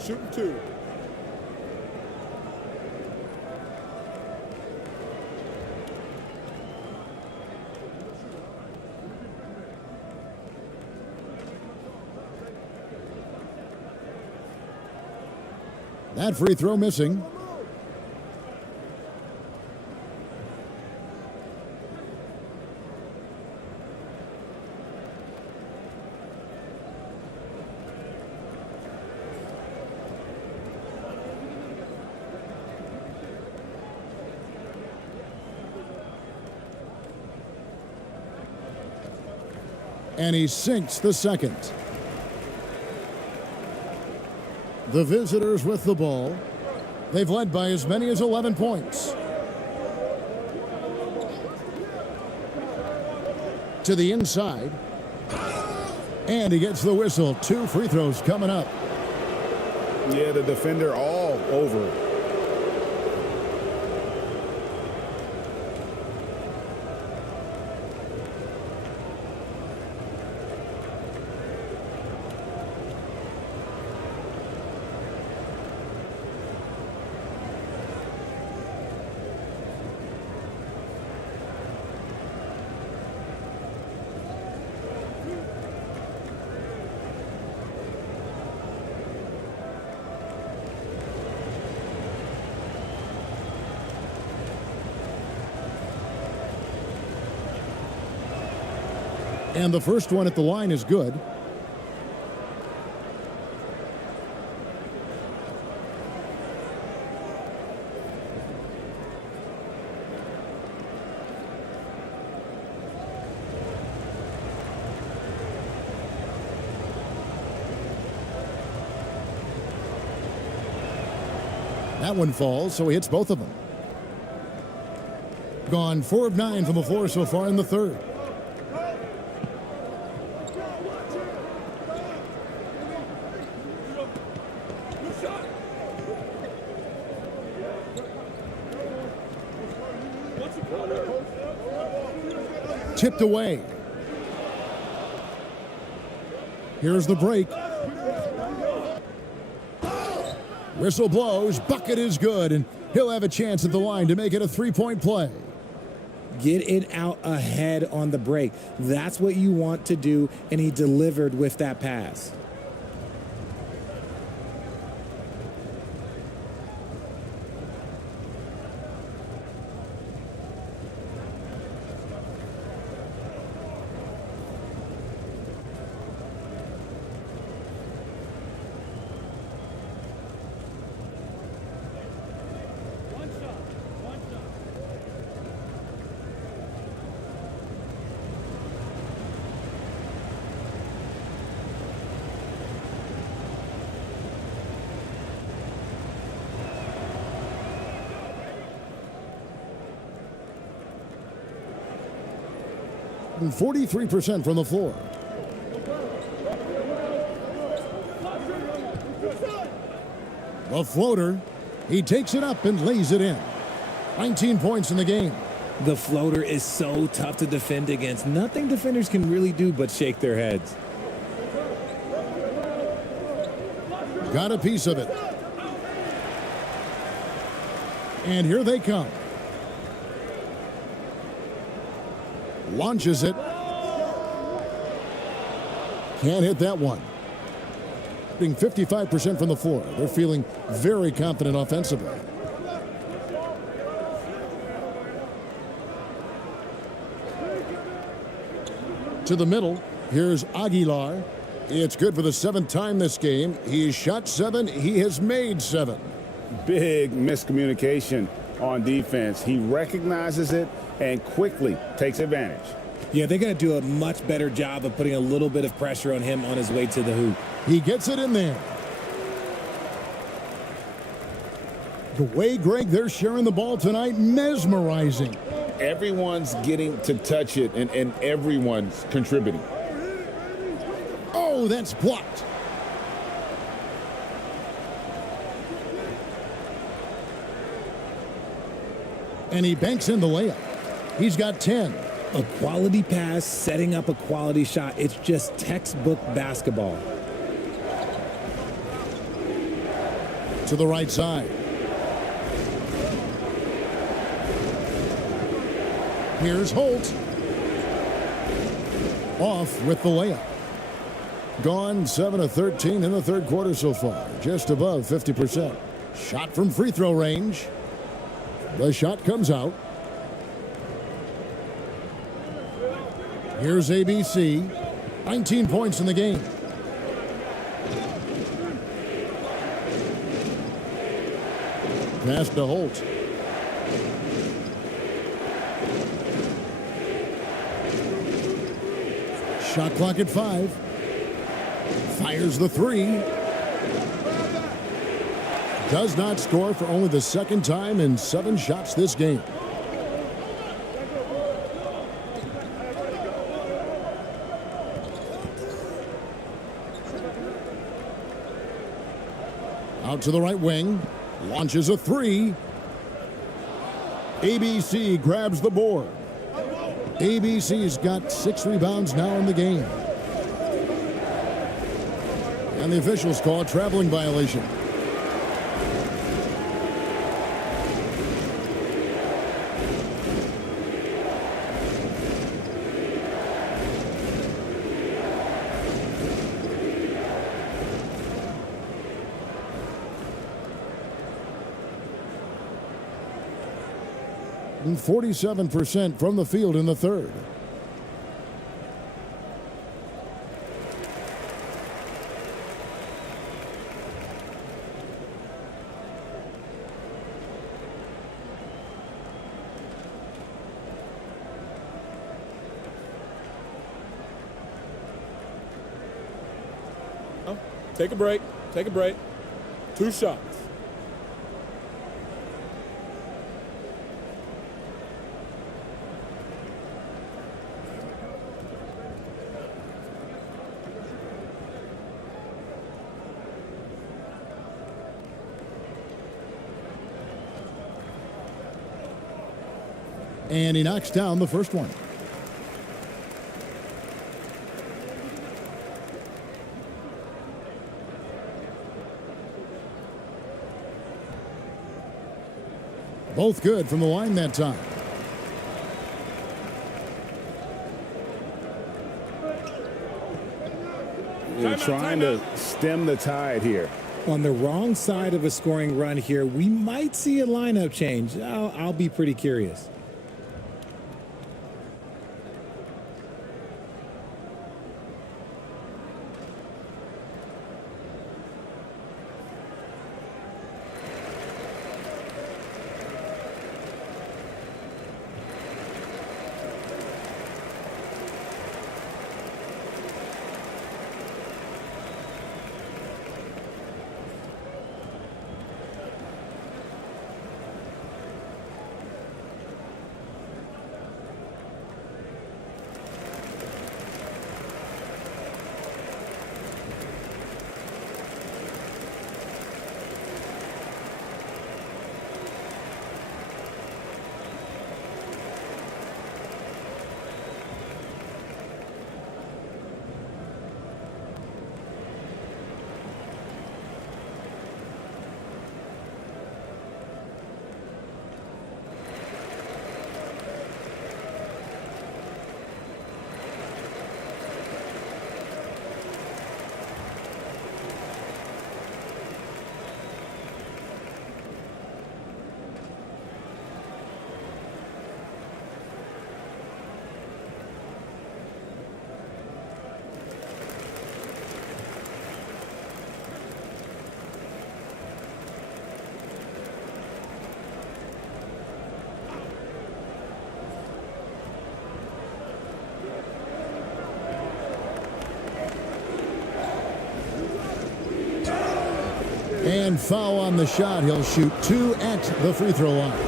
Shooting 2. That free throw missing. And he sinks the second. The visitors with the ball. They've led by as many as 11 points. To the inside. And he gets the whistle. 2 free throws coming up. Yeah, the defender all over. And the first one at the line is good. That one falls, so he hits both of them. Gone 4 of 9 from the floor so far in the third. Tipped away. Here's the break. Whistle blows. Bucket is good, and he'll have a chance at the line to make it a 3-point play. Get it out ahead on the break. That's what you want to do, and he delivered with that pass. shooting 43% from the floor. The floater, he takes it up and lays it in. 19 points in the game. The floater is so tough to defend against. Nothing defenders can really do but shake their heads. Got a piece of it. And here they come. Launches it. Can't hit that one. 55% from the floor. They're feeling very confident offensively. To the middle, here's Aguilar. It's good for the 7th time this game. He shot 7. He has made 7. Big miscommunication on defense. He recognizes it and quickly takes advantage. Yeah, they got to do a much better job of putting a little bit of pressure on him on his way to the hoop. He gets it in there. The way, Greg, they're sharing the ball tonight, mesmerizing. Everyone's getting to touch it, and everyone's contributing. Oh, that's blocked. And he banks in the layup. He's got 10. A quality pass, setting up a quality shot. It's just textbook basketball. To the right side. Here's Holt. Off with the layup. Gone 7 of 13 in the third quarter so far. Just above 50%. Shot from free throw range. The shot comes out. Here's ABC. 19 points in the game. Pass to Holt. Shot clock at 5. Fires the 3. Does not score for only the 2nd time in 7 shots this game. Out to the right wing. Launches a 3. ABC grabs the board. ABC's got 6 rebounds now in the game. And the officials call a traveling violation. And 47% from the field in the third. Take a break. Take a break. 2 shots. And he knocks down the first one. Both good from the line that time. They're trying to stem the tide here. On the wrong side of a scoring run here, we might see a lineup change. I'll be pretty curious. And foul on the shot. He'll shoot 2 at the free throw line.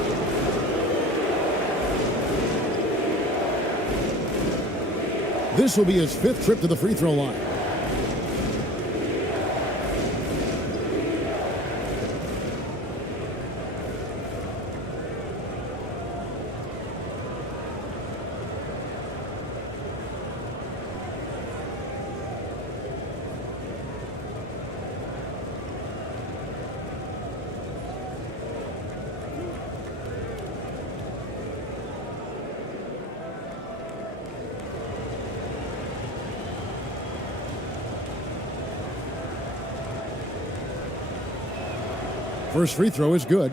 This will be his 5th trip to the free throw line. First free throw is good.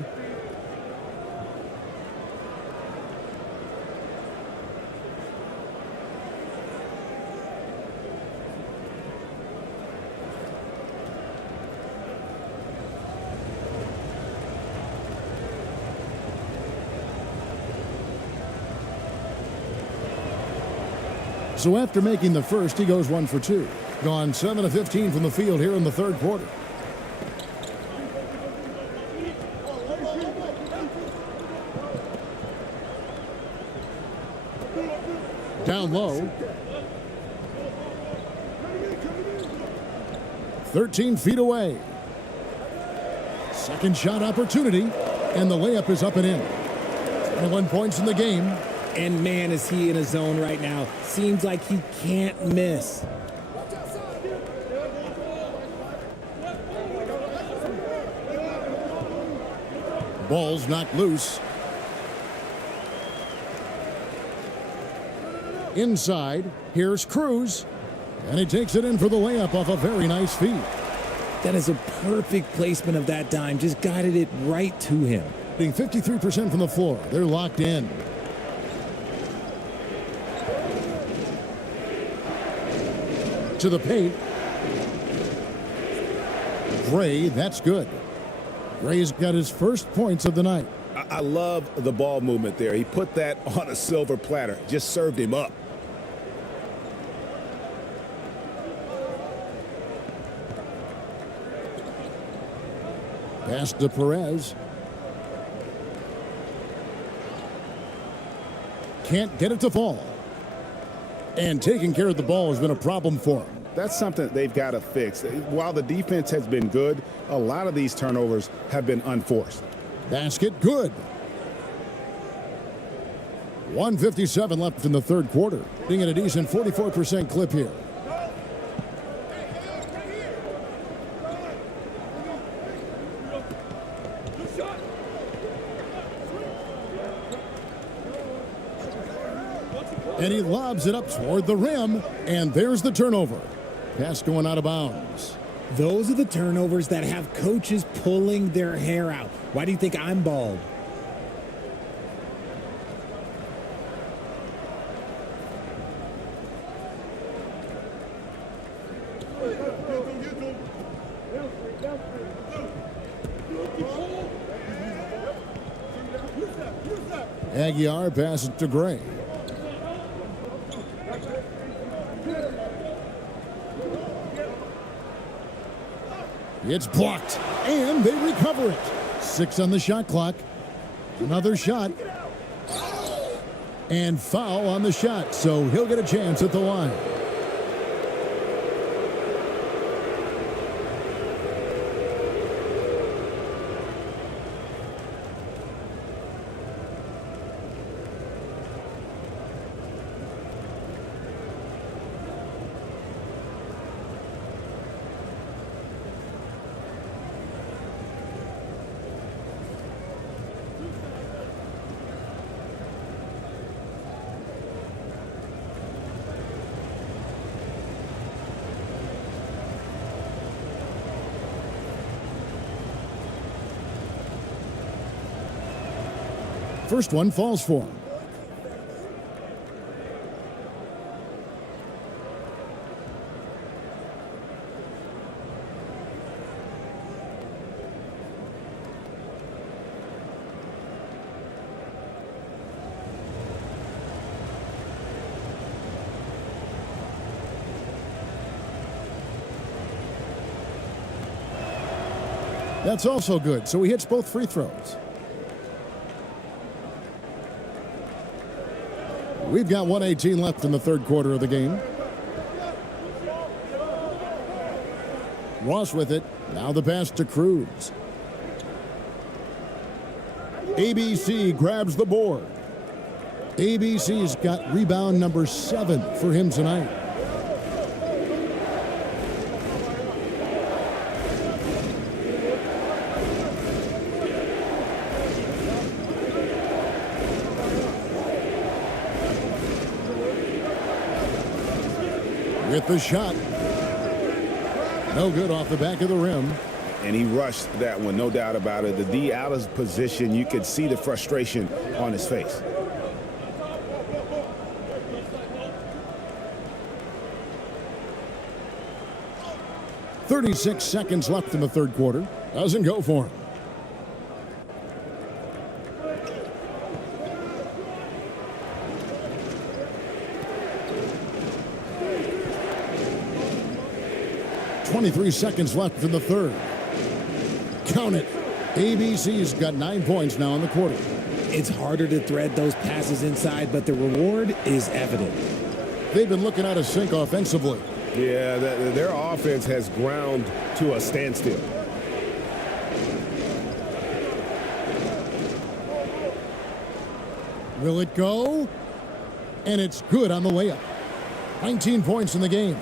So after making the first, he goes 1 for 2. Gone 7 of 15 from the field here in the third quarter. Down low. 13 feet away. Second shot opportunity, and the layup is up and in. 21 points in the game. And man, is he in a zone right now. Seems like he can't miss. Ball's knocked loose. Inside, here's Cruz, and he takes it in for the layup off a very nice feed. That is a perfect placement of that dime. Just guided it right to him. Being 53% from the floor. They're locked in. To the paint. Gray, that's good. Gray's got his first points of the night. I love the ball movement there. He put that on a silver platter. Just served him up. Pass to Perez. Can't get it to fall. And taking care of the ball has been a problem for him. That's something they've got to fix. While the defense has been good, a lot of these turnovers have been unforced. Basket good. 1:57 left in the third quarter. Being at a decent 44% clip here. And he lobs it up toward the rim, and there's the turnover. Pass going out of bounds. Those are the turnovers that have coaches pulling their hair out. Why do you think I'm bald? Aguiar passes to Gray. It's blocked, and they recover it. 6 on the shot clock. Another shot. And foul on the shot, so he'll get a chance at the line. First one falls for him. That's also good, so he hits both free throws. We've got 1:18 left in the third quarter of the game. Ross with it. Now the pass to Cruz. ABC grabs the board. ABC's got rebound number 7 for him tonight. With the shot. No good off the back of the rim. And he rushed that one, no doubt about it. The D out of position, you could see the frustration on his face. .36 seconds left in the third quarter. Doesn't go for him. .23 seconds left in the third. Count it. ABC's got 9 points now in the quarter. It's harder to thread those passes inside, but the reward is evident. They've been looking out of sync offensively. Yeah, their offense has ground to a standstill. Will it go? And it's good on the layup. 19 points in the game.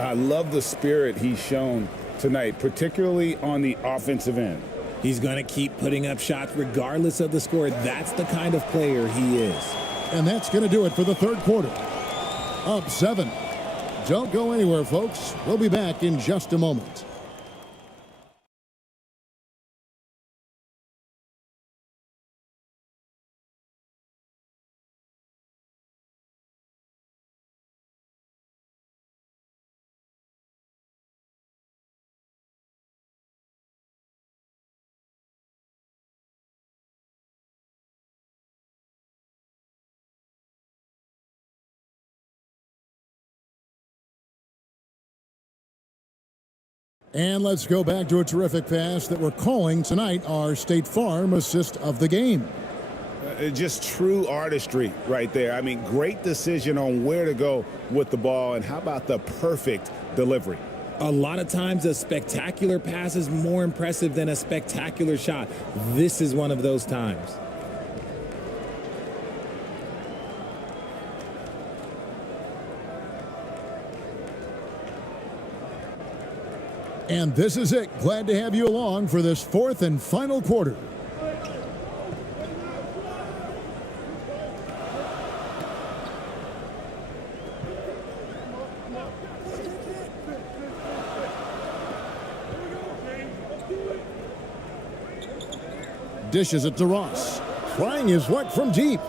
I love the spirit he's shown tonight, particularly on the offensive end. He's going to keep putting up shots regardless of the score. That's the kind of player he is. And that's going to do it for the third quarter. Up 7. Don't go anywhere, folks. We'll be back in just a moment. And let's go back to a terrific pass that we're calling tonight our State Farm assist of the game. Just true artistry right there. I mean, great decision on where to go with the ball, and how about the perfect delivery? A lot of times a spectacular pass is more impressive than a spectacular shot. This is one of those times. And this is it. Glad to have you along for this fourth and final quarter. Dishes it to Ross. Trying his luck from deep.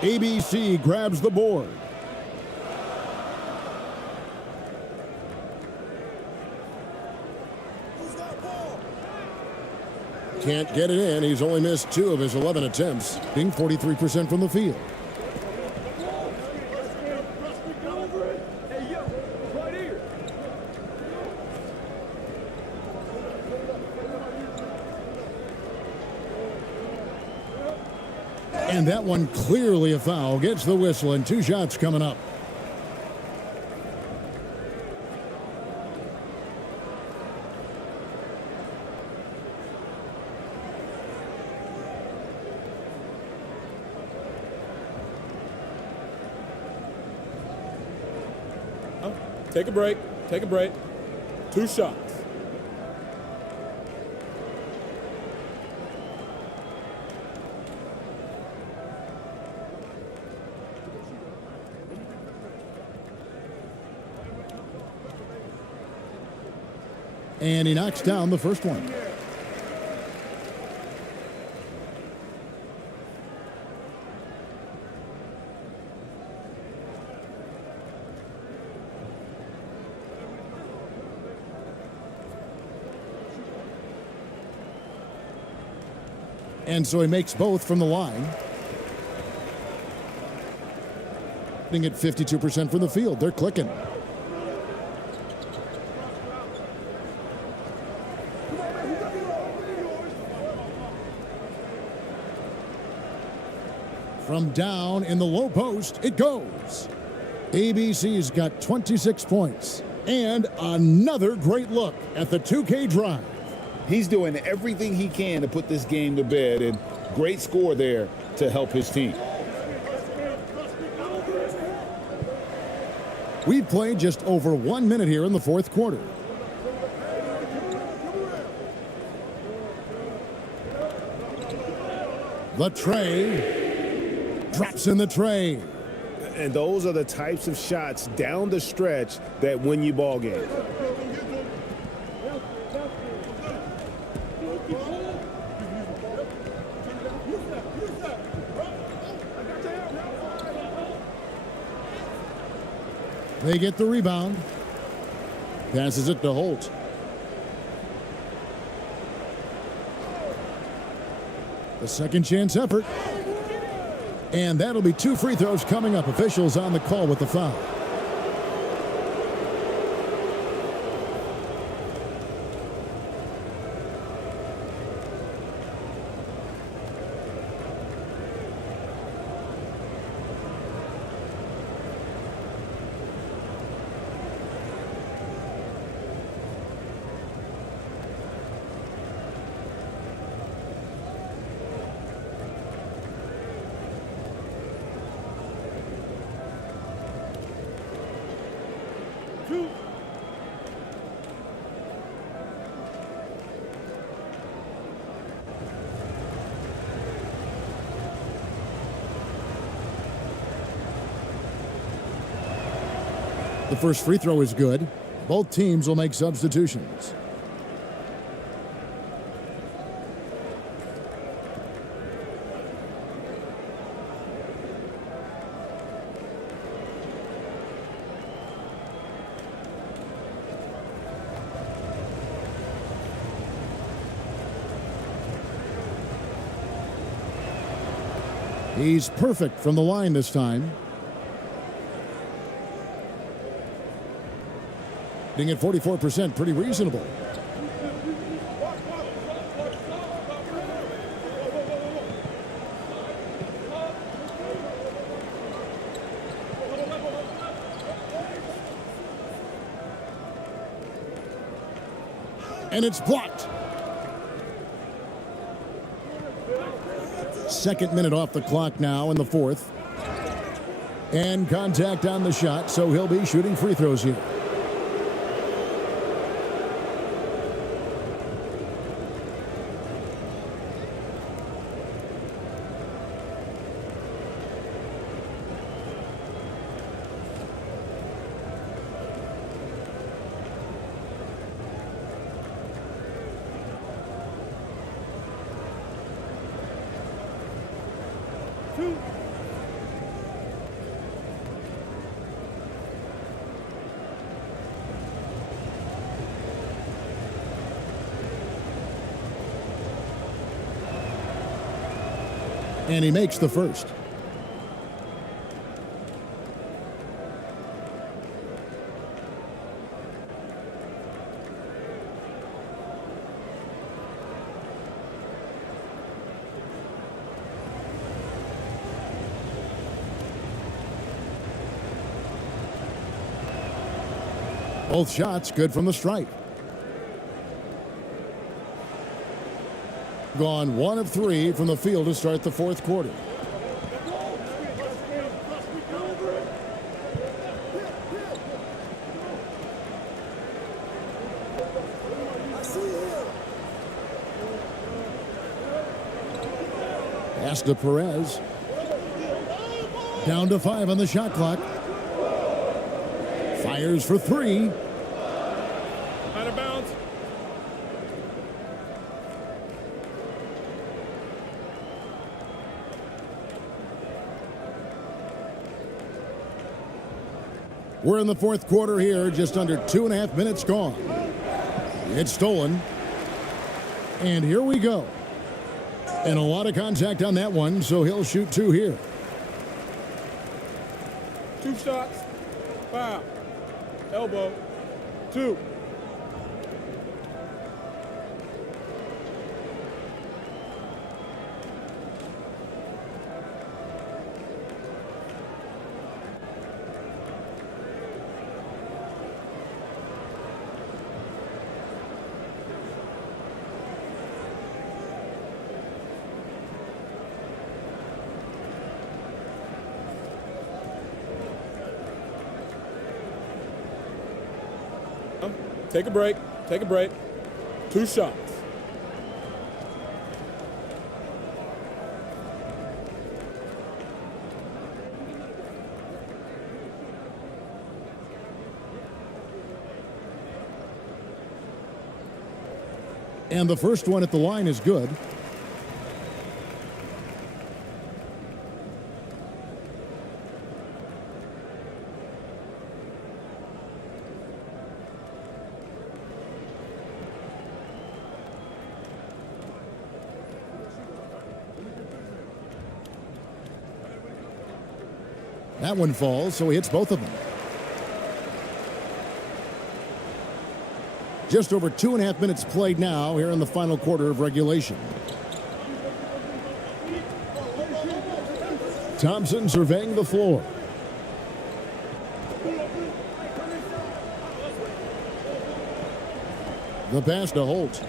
ABC grabs the board. Can't get it in. He's only missed 2 of his 11 attempts, being 43% from the field. And that one clearly a foul. Gets the whistle, and 2 shots coming up. Take a break. Take a break. 2 shots. And he knocks down the first one. And so he makes both from the line. Hitting at 52% from the field. They're clicking. From down in the low post, it goes. ABC's got 26 points. And another great look at the 2K drive. He's doing everything he can to put this game to bed, and great score there to help his team. We've played just over 1 minute here in the fourth quarter. The tray drops in the tray. And those are the types of shots down the stretch that win you ball games. They get the rebound. Passes it to Holt. The second chance effort. And that'll be 2 free throws coming up. Officials on the call with the foul. The first free throw is good. Both teams will make substitutions. He's perfect from the line this time. Being at 44%, pretty reasonable. And it's blocked. Second minute off the clock now in the fourth. And contact on the shot, so he'll be shooting free throws here. And he makes the first. Both shots good from the stripe. Gone 1 of 3 from the field to start the fourth quarter. Pass to Perez. Down to 5 on the shot clock. Fires for 3. Out of bounds. We're in the fourth quarter here, just under 2.5 minutes gone. It's stolen. And here we go. And a lot of contact on that one, so he'll shoot 2 here. 2 shots. Foul. Elbow. 2. Take a break. Take a break. 2 shots. And the first one at the line is good. That one falls, so he hits both of them. Just over 2.5 minutes played now here in the final quarter of regulation. Thompson surveying the floor. The pass to Holt.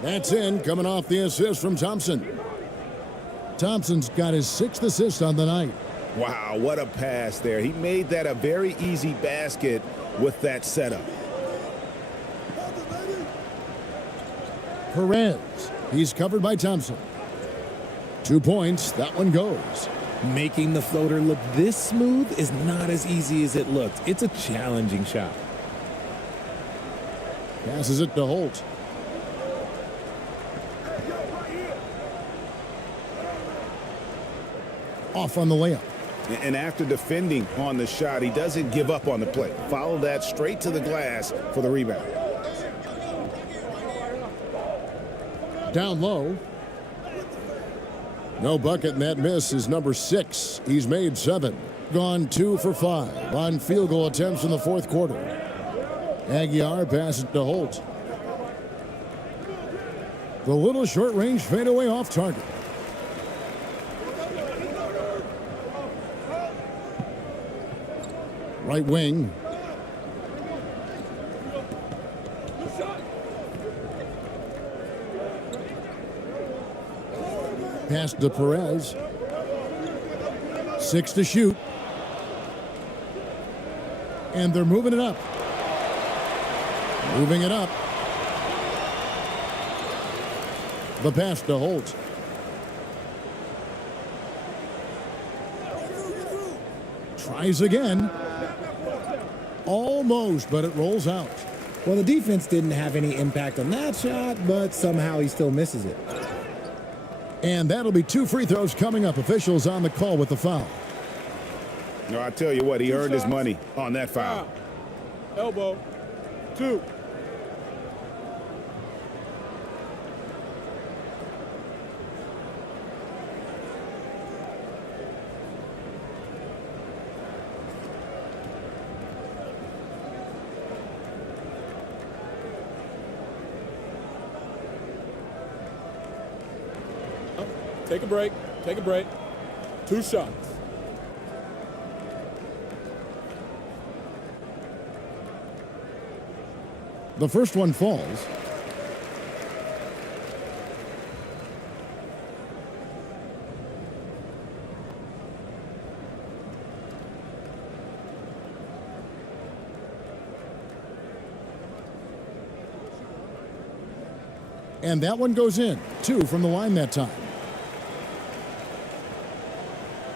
That's in, coming off the assist from Thompson. Thompson's got his 6th assist on the night. Wow, what a pass there. He made that a very easy basket with that setup. Perez, he's covered by Thompson. 2 points, that one goes. Making the floater look this smooth is not as easy as it looks. It's a challenging shot. Passes it to Holt. Off on the layup. And after defending on the shot, he doesn't give up on the play. Follow that straight to the glass for the rebound. Down low. No bucket, and that miss is number 6. He's made 7. Gone 2 for 5 on field goal attempts in the fourth quarter. Aguiar passes to Holt. The little short-range fadeaway off target. Right wing. Pass to Perez. 6 to shoot. And they're moving it up. Moving it up. The pass to Holt. Tries again. Almost, but it rolls out. Well, the defense didn't have any impact on that shot, but somehow he still misses it. And that'll be 2 free throws coming up. Officials on the call with the foul. No, I tell you what, he earned his money on that foul. Elbow. 2. Take a break. Take a break. 2 shots. The first one falls. And that one goes in. 2 from the line that time.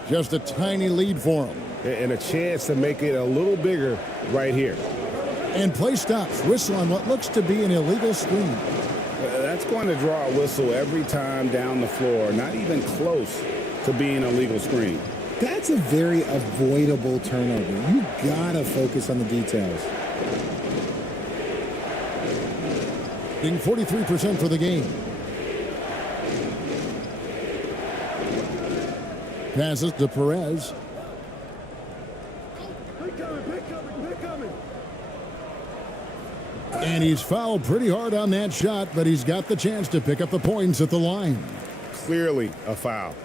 Just a tiny lead for him. And a chance to make it a little bigger right here. And play stops. Whistle on what looks to be an illegal screen. That's going to draw a whistle every time down the floor. Not even close to being a legal screen. That's a very avoidable turnover. You gotta focus on the details. Being 43% for the game. Passes to Perez. And he's fouled pretty hard on that shot, but he's got the chance to pick up the points at the line. Clearly a foul.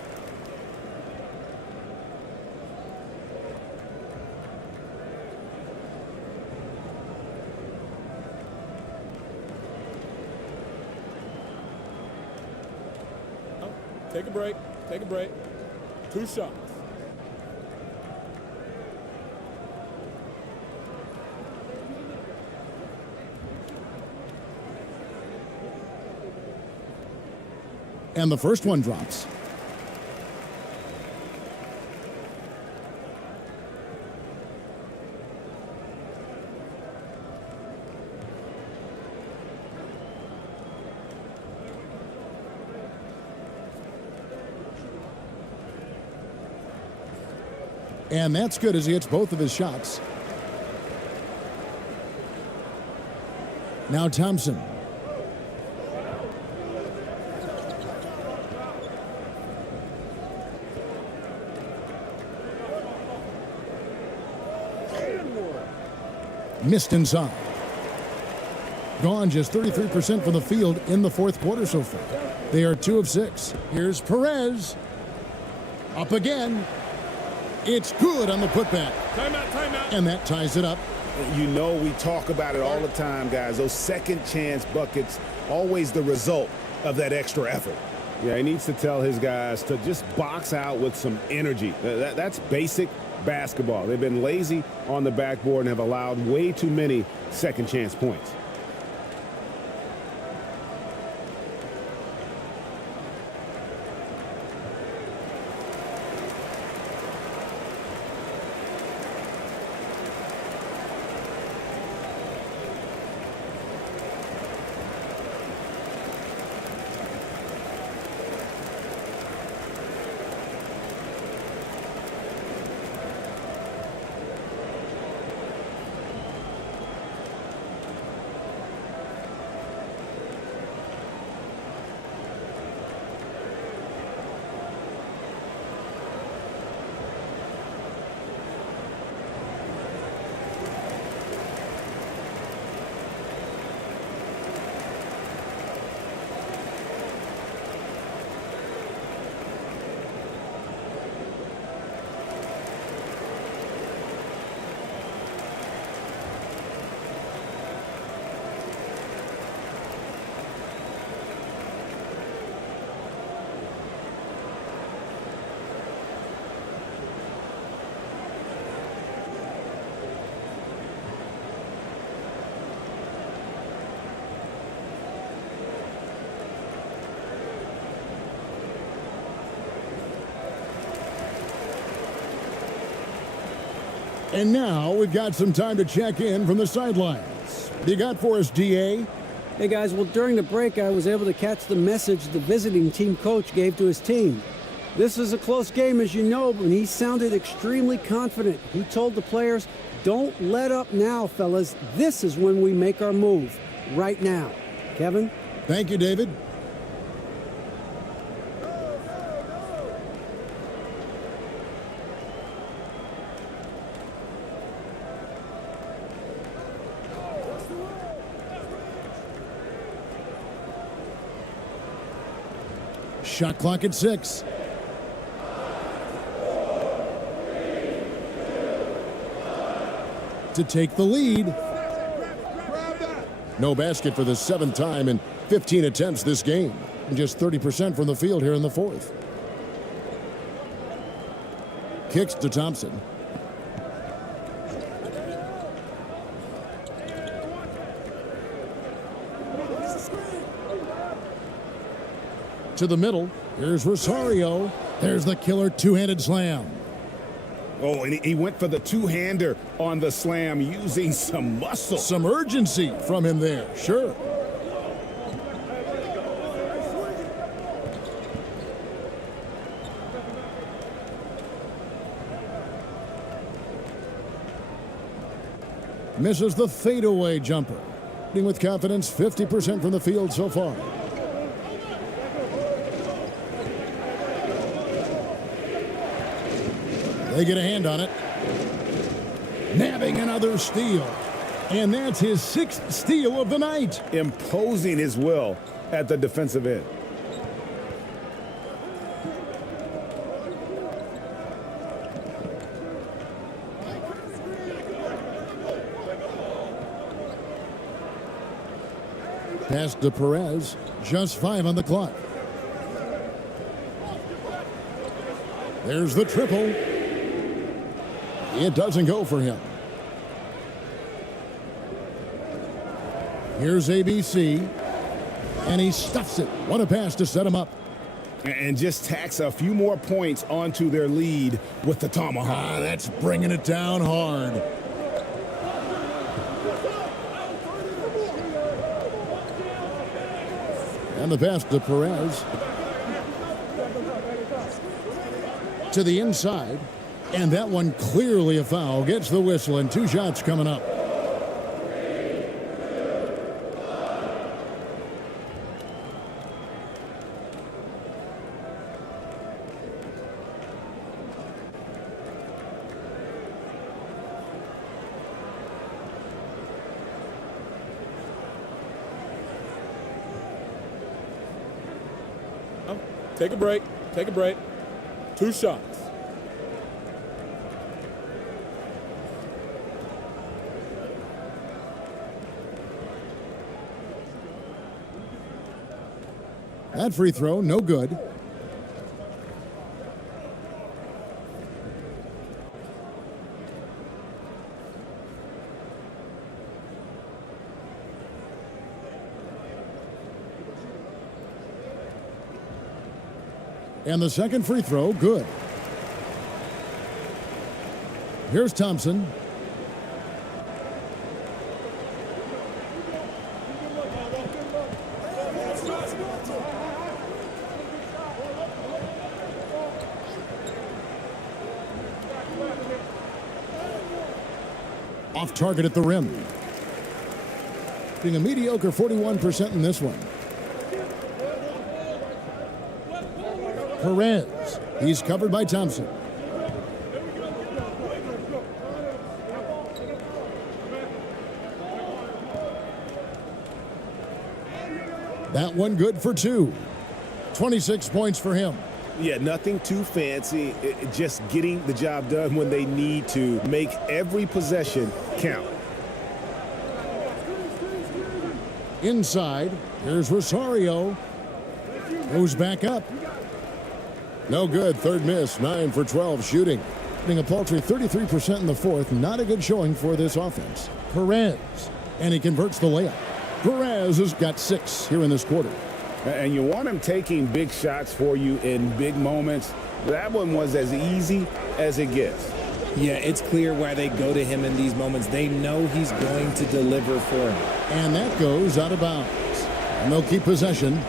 Take a break. Take a break. 2 shots. And the first one drops. And that's good as he hits both of his shots. Now Thompson. Missed inside. Gone just 33% from the field in the fourth quarter so far. They are 2 of 6. Here's Perez. Up again. It's good on the putback. Timeout, timeout. And that ties it up. You know, we talk about it all the time, guys. Those second chance buckets, always the result of that extra effort. Yeah, he needs to tell his guys to just box out with some energy. That's basic basketball. They've been lazy on the backboard and have allowed way too many second chance points. And now we've got some time to check in from the sidelines. You got for us, DA? Hey guys, well during the break I was able to catch the message the visiting team coach gave to his team. This is a close game as you know, but he sounded extremely confident. He told the players, don't let up now, fellas. This is when we make our move. Right now. Kevin? Thank you, David. Shot clock at 6. To take the lead. No basket for the 7th time in 15 attempts this game. Just 30% from the field here in the 4th. Kicks to Thompson. To the middle. Here's Rosario. There's the killer two-handed slam. Oh, and he went for the two-hander on the slam using some muscle. Some urgency from him there, sure. Misses the fadeaway jumper. With confidence, 50% from the field so far. They get a hand on it. Nabbing another steal. And that's his 6th steal of the night. Imposing his will at the defensive end. Pass to Perez. Just 5 on the clock. There's the triple. It doesn't go for him. Here's ABC. And he stuffs it. What a pass to set him up. and just tacks a few more points onto their lead with the tomahawk. That's bringing it down hard. And the pass to Perez. To the inside. And that one clearly a foul. Gets the whistle and 2 shots coming up. Take a break. Take a break. 2 shots. That free throw, no good. And the second free throw, good. Here's Thompson. Off target at the rim. Being a mediocre 41% in this one. Perez. He's covered by Thompson. That one good for 2. 26 points for him. Yeah, nothing too fancy. Just getting the job done when they need to. Make every possession count. Inside, here's Rosario. Goes back up. No good. Third miss. 9 for 12 shooting. Being a paltry 33% in the fourth. Not a good showing for this offense. Perez. And he converts the layup. Perez has got 6 here in this quarter. And you want him taking big shots for you in big moments. That one was as easy as it gets. Yeah, it's clear why they go to him in these moments. They know he's going to deliver for them. And that goes out of bounds. And they'll keep possession.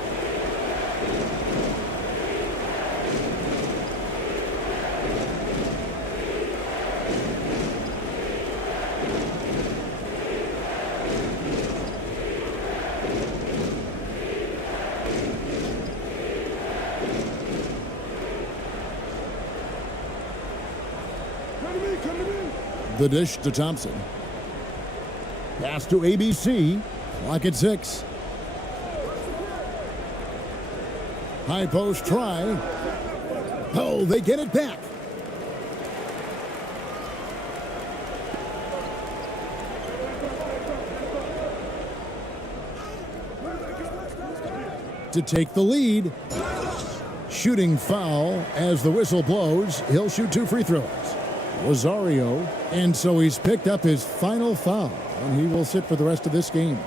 The dish to Thompson. Pass to ABC. Clock at 6. High post try. Oh, they get it back. To take the lead. Shooting foul as the whistle blows. He'll shoot 2 free throws. Rosario, and so he's picked up his final foul, and he will sit for the rest of this game.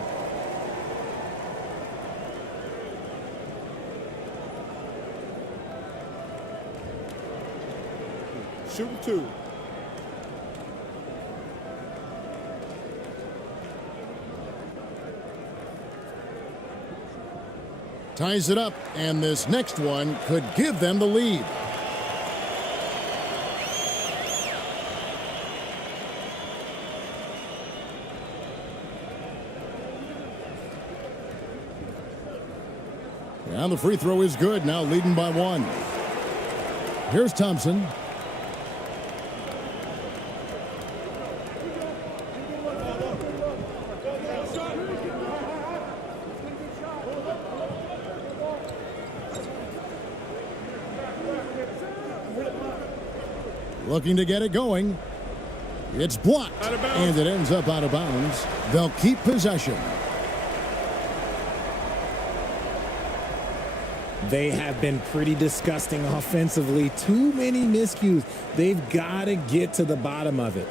Shooting 2. Ties it up, and this next one could give them the lead. And the free throw is good, now leading by 1. Here's Thompson. Looking to get it going. It's blocked, and it ends up out of bounds. They'll keep possession. They have been pretty disgusting offensively. Too many miscues. They've got to get to the bottom of it.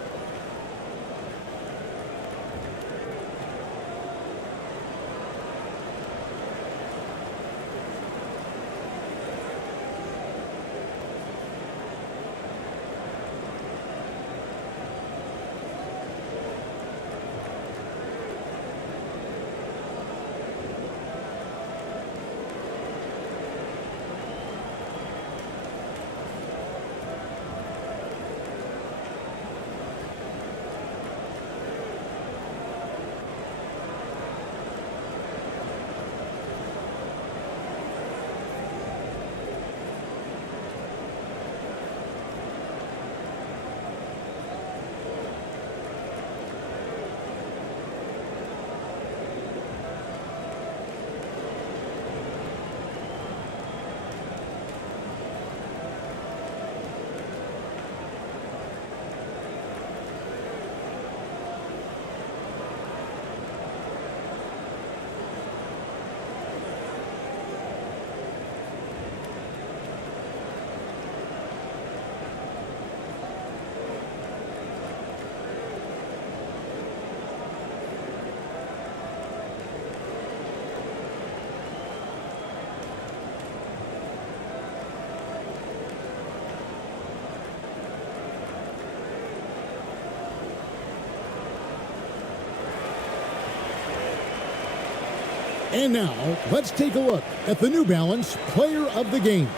And now, let's take a look at the New Balance Player of the Game.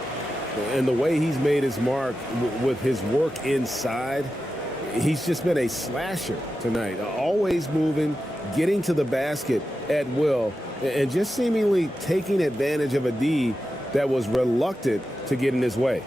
And the way he's made his mark with his work inside, he's just been a slasher tonight. Always moving, getting to the basket at will, and just seemingly taking advantage of a D that was reluctant to get in his way.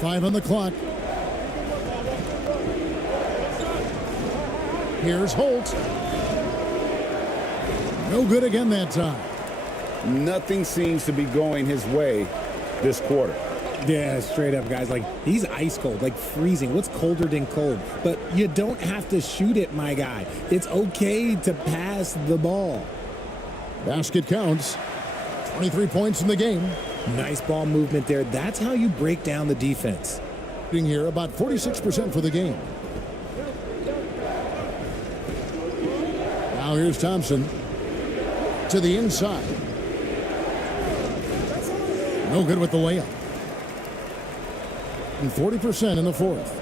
Five on the clock. Here's Holt. No good again that time. Nothing seems to be going his way this quarter. Yeah, straight up, guys. Like, he's ice cold, like freezing. What's colder than cold? But you don't have to shoot it, my guy. It's okay to pass the ball. Basket counts. 23 points in the game. Nice ball movement there. That's how you break down the defense. Here, about 46% for the game. Now here's Thompson to the inside. No good with the layup. And 40% in the fourth.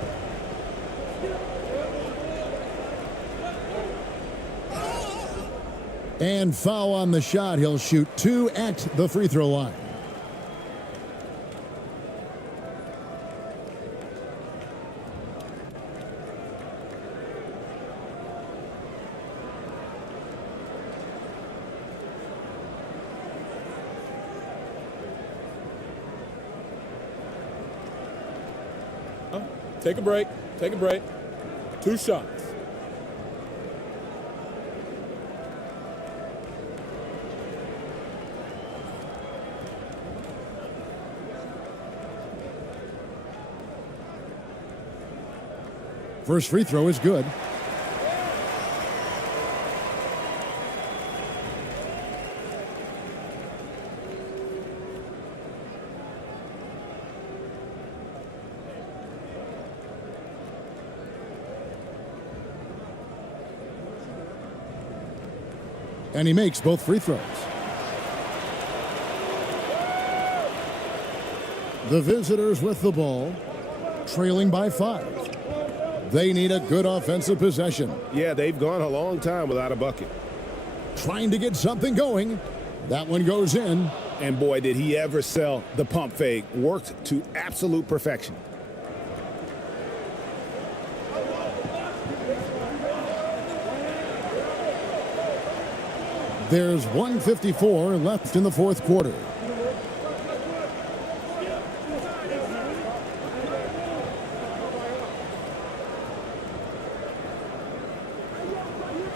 And foul on the shot. He'll shoot 2 at the free throw line. Take a break. Take a break. 2 shots. First free throw is good. And he makes both free throws. The visitors with the ball, trailing by 5. They need a good offensive possession. Yeah, they've gone a long time without a bucket. Trying to get something going. That one goes in. And boy, did he ever sell the pump fake. Worked to absolute perfection. There's 1:54 left in the fourth quarter.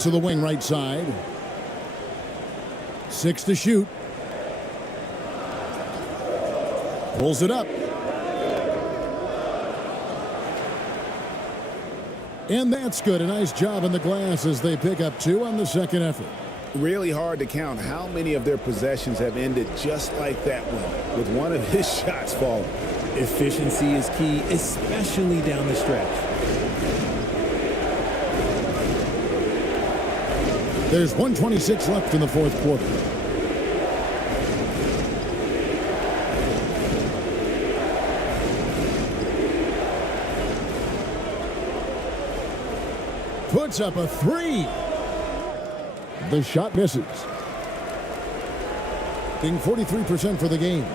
To the wing right side. 6 to shoot. Pulls it up. And that's good. A nice job in the glass as they pick up 2 on the second effort. Really hard to count how many of their possessions have ended just like that one, with one of his shots falling. Efficiency is key, especially down the stretch. There's 1:26 left in the fourth quarter. Puts up a 3. The shot misses. Being 43% for the game.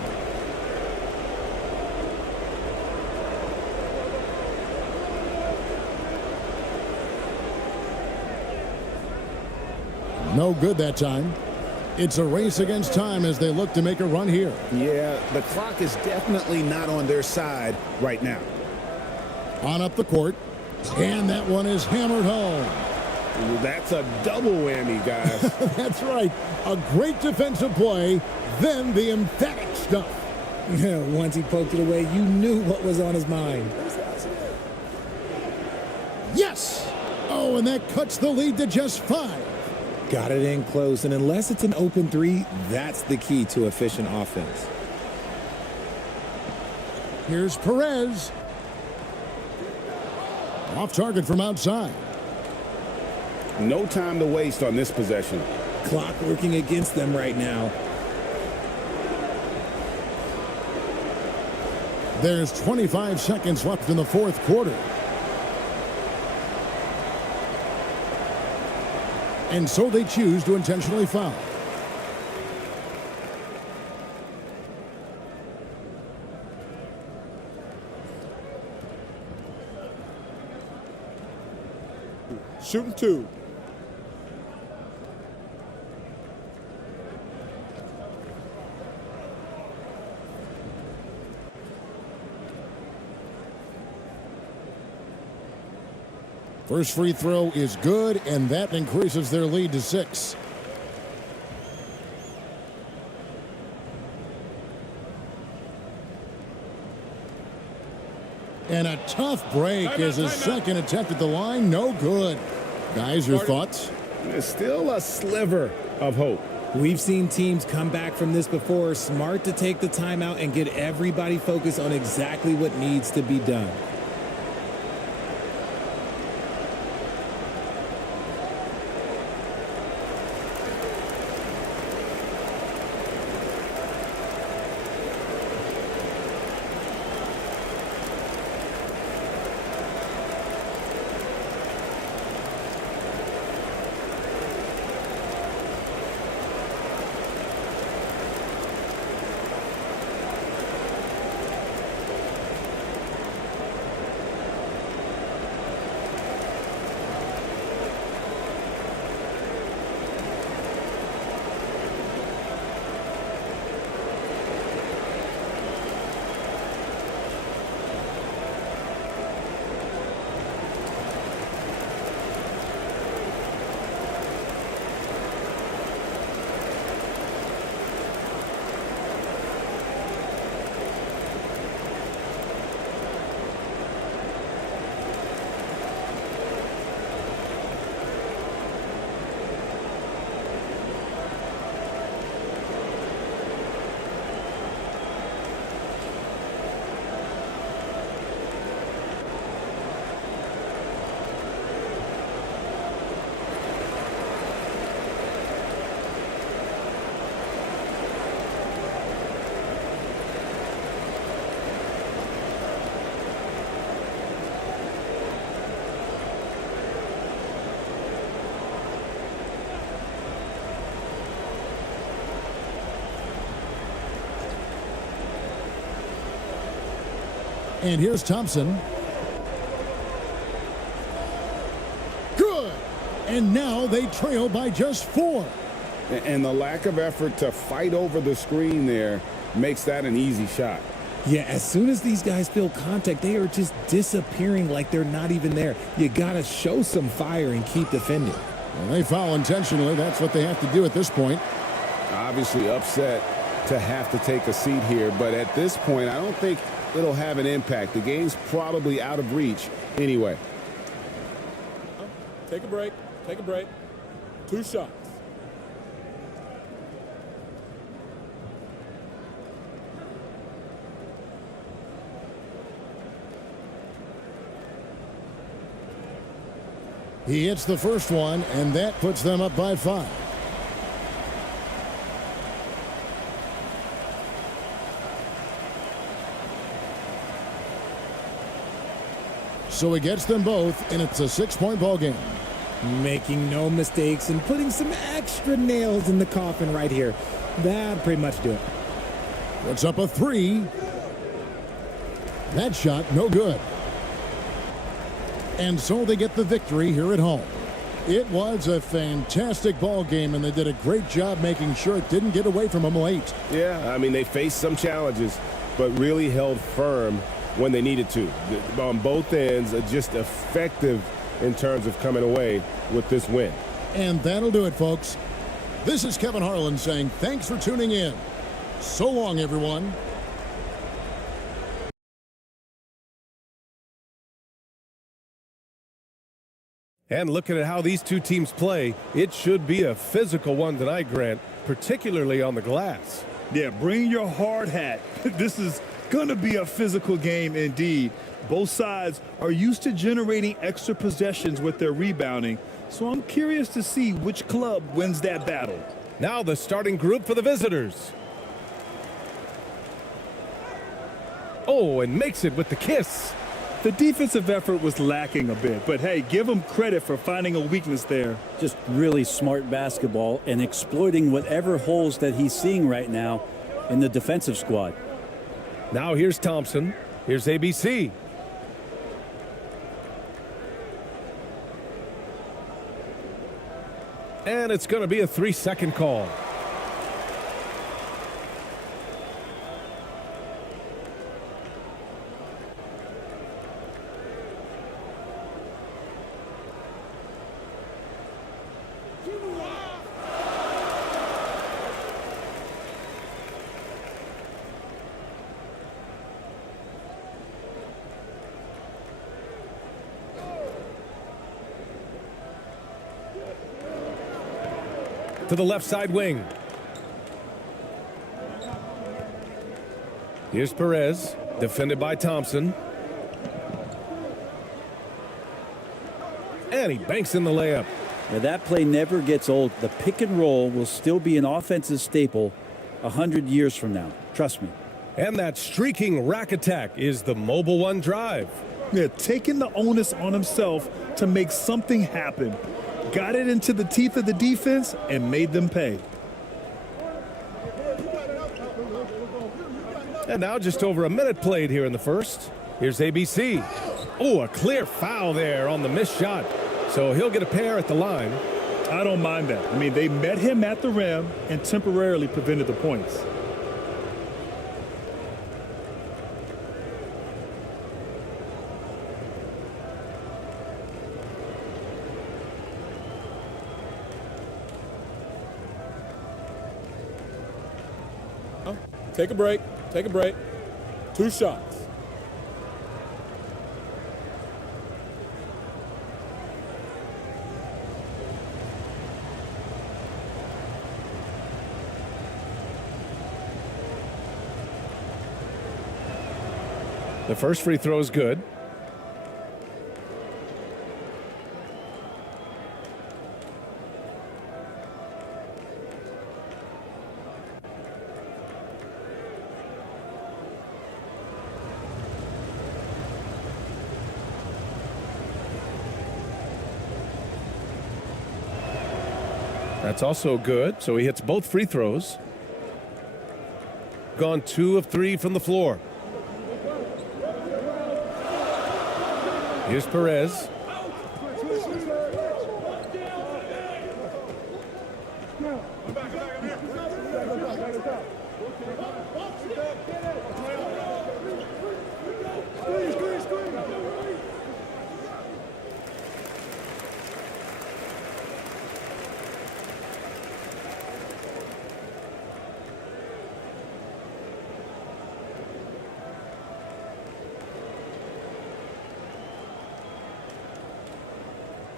No good that time. It's a race against time as they look to make a run here. Yeah, the clock is definitely not on their side right now. On up the court. And that one is hammered home. That's a double whammy, guys. That's right. A great defensive play, then the emphatic stuff. Once he poked it away, you knew what was on his mind. Yes! Oh, and that cuts the lead to just 5. Got it in close, and unless it's an open 3, that's the key to efficient offense. Here's Perez. Off target from outside. No time to waste on this possession. Clock working against them right now. There's 25 seconds left in the fourth quarter. And so they choose to intentionally foul. Shooting 2. First free throw is good, and that increases their lead to 6. And a tough break as his second attempt at the line. No good. Guys, your thoughts? There's still a sliver of hope. We've seen teams come back from this before. Smart to take the timeout and get everybody focused on exactly what needs to be done. And here's Thompson. Good. And now they trail by just 4. And the lack of effort to fight over the screen there makes that an easy shot. Yeah, as soon as these guys feel contact, they are just disappearing like they're not even there. You got to show some fire and keep defending. Well, they foul intentionally. That's what they have to do at this point. Obviously upset to have to take a seat here, but at this point, I don't think it'll have an impact. The game's probably out of reach anyway. Take a break. Take a break. 2 shots. He hits the first one, and that puts them up by 5. So he gets them both, and it's a 6-point ball game. Making no mistakes and putting some extra nails in the coffin right here. That'll pretty much do it. Puts up a 3. That shot, no good. And so they get the victory here at home. It was a fantastic ball game, and they did a great job making sure it didn't get away from them late. Yeah, I mean, they faced some challenges, but really held firm when they needed to. On both ends, just effective in terms of coming away with this win. And that'll do it, folks. This is Kevin Harlan saying thanks for tuning in. So long, everyone. And looking at how these two teams play, it should be a physical one tonight, Grant, particularly on the glass. Yeah, bring your hard hat. This is Gonna be a physical game indeed. Both sides are used to generating extra possessions with their rebounding, so I'm curious to see which club wins that battle. Now the starting group for the visitors. Oh, and makes it with the kiss. The defensive effort was lacking a bit, but hey, give them credit for finding a weakness there. Just really smart basketball and exploiting whatever holes that he's seeing right now in the defensive squad. Now here's Thompson. Here's ABC. And it's going to be a 3-second call. To the left side wing. Here's Perez, defended by Thompson. And he banks in the layup. Now that play never gets old. The pick and roll will still be an offensive staple 100 years from now. Trust me. And that streaking rack attack is the Mobile One drive. Yeah, taking the onus on himself to make something happen. Got it into the teeth of the defense and made them pay. And now just over a minute played here in the first. Here's ABC. Oh, a clear foul there on the missed shot. So he'll get a pair at the line. I don't mind that. I mean, they met him at the rim and temporarily prevented the points. Take a break. Take a break. 2 shots. The first free throw is good. That's also good, so he hits both free throws. Gone 2 of 3 from the floor. Here's Perez.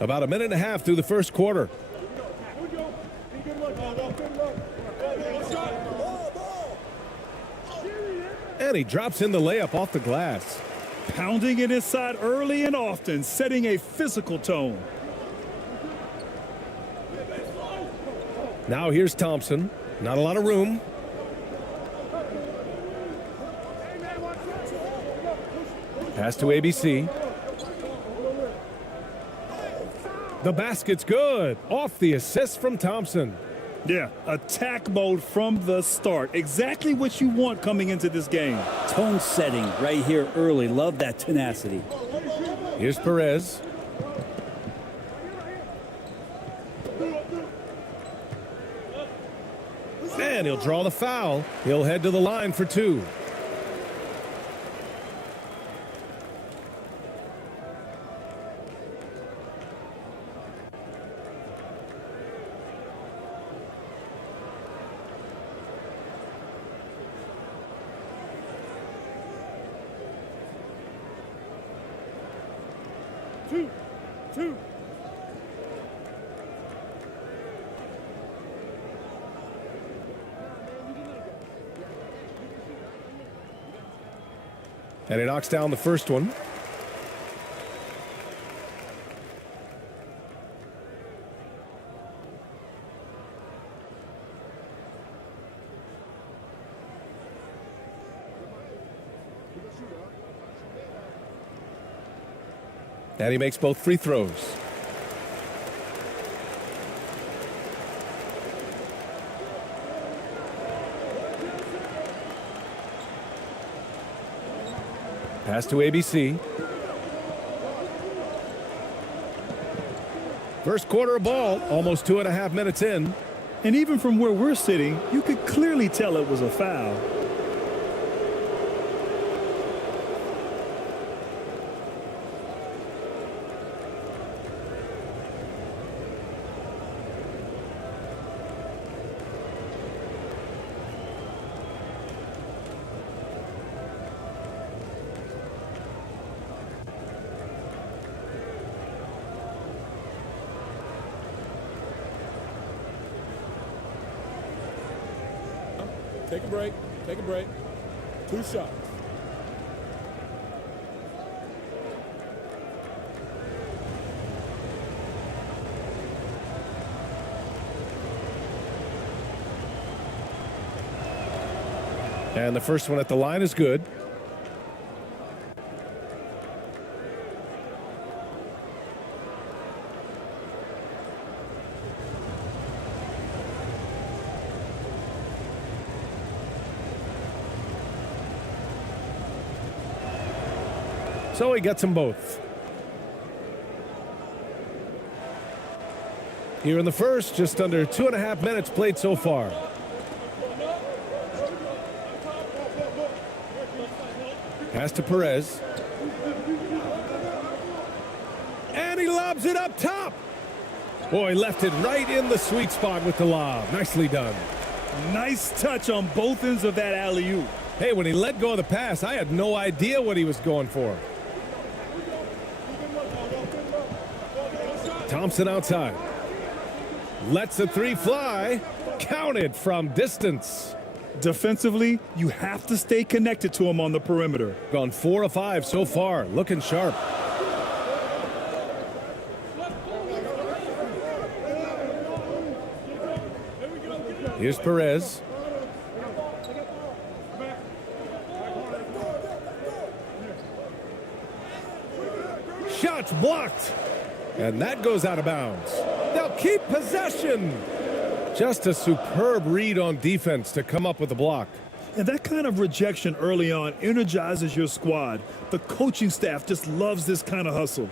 About a minute and a half through the first quarter. And he drops in the layup off the glass. Pounding it inside early and often, setting a physical tone. Now here's Thompson. Not a lot of room. Pass to ABC. The basket's good. Off the assist from Thompson. Yeah, attack mode from the start. Exactly what you want coming into this game. Tone setting right here early. Love that tenacity. Here's Perez. And he'll draw the foul. He'll head to the line for 2. Two. And he knocks down the first one. And he makes both free throws. Pass to ABC. First quarter of ball, almost 2.5 minutes in. And even from where we're sitting, you could clearly tell it was a foul. Take a break. Take a break. 2 shots. And the first one at the line is good. So he gets them both. Here in the first, just under 2.5 minutes played so far. Pass to Perez. And he lobs it up top. Boy, left it right in the sweet spot with the lob. Nicely done. Nice touch on both ends of that alley-oop. Hey, when he let go of the pass, I had no idea what he was going for. Thompson outside. Lets the three fly. Counted from distance. Defensively, you have to stay connected to him on the perimeter. Gone 4 of 5 so far. Looking sharp. Here's Perez. Shots blocked. And that goes out of bounds. They'll keep possession. Just a superb read on defense to come up with the block. And that kind of rejection early on energizes your squad. The coaching staff just loves this kind of hustle.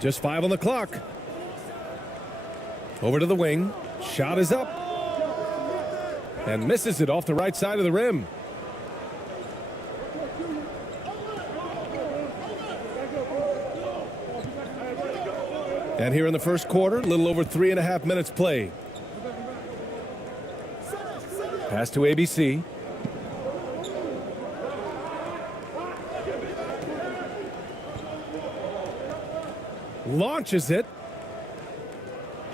Just 5 on the clock. Over to the wing. Shot is up. And misses it off the right side of the rim. And here in the first quarter, a little over 3.5 minutes played. Pass to ABC. Launches it.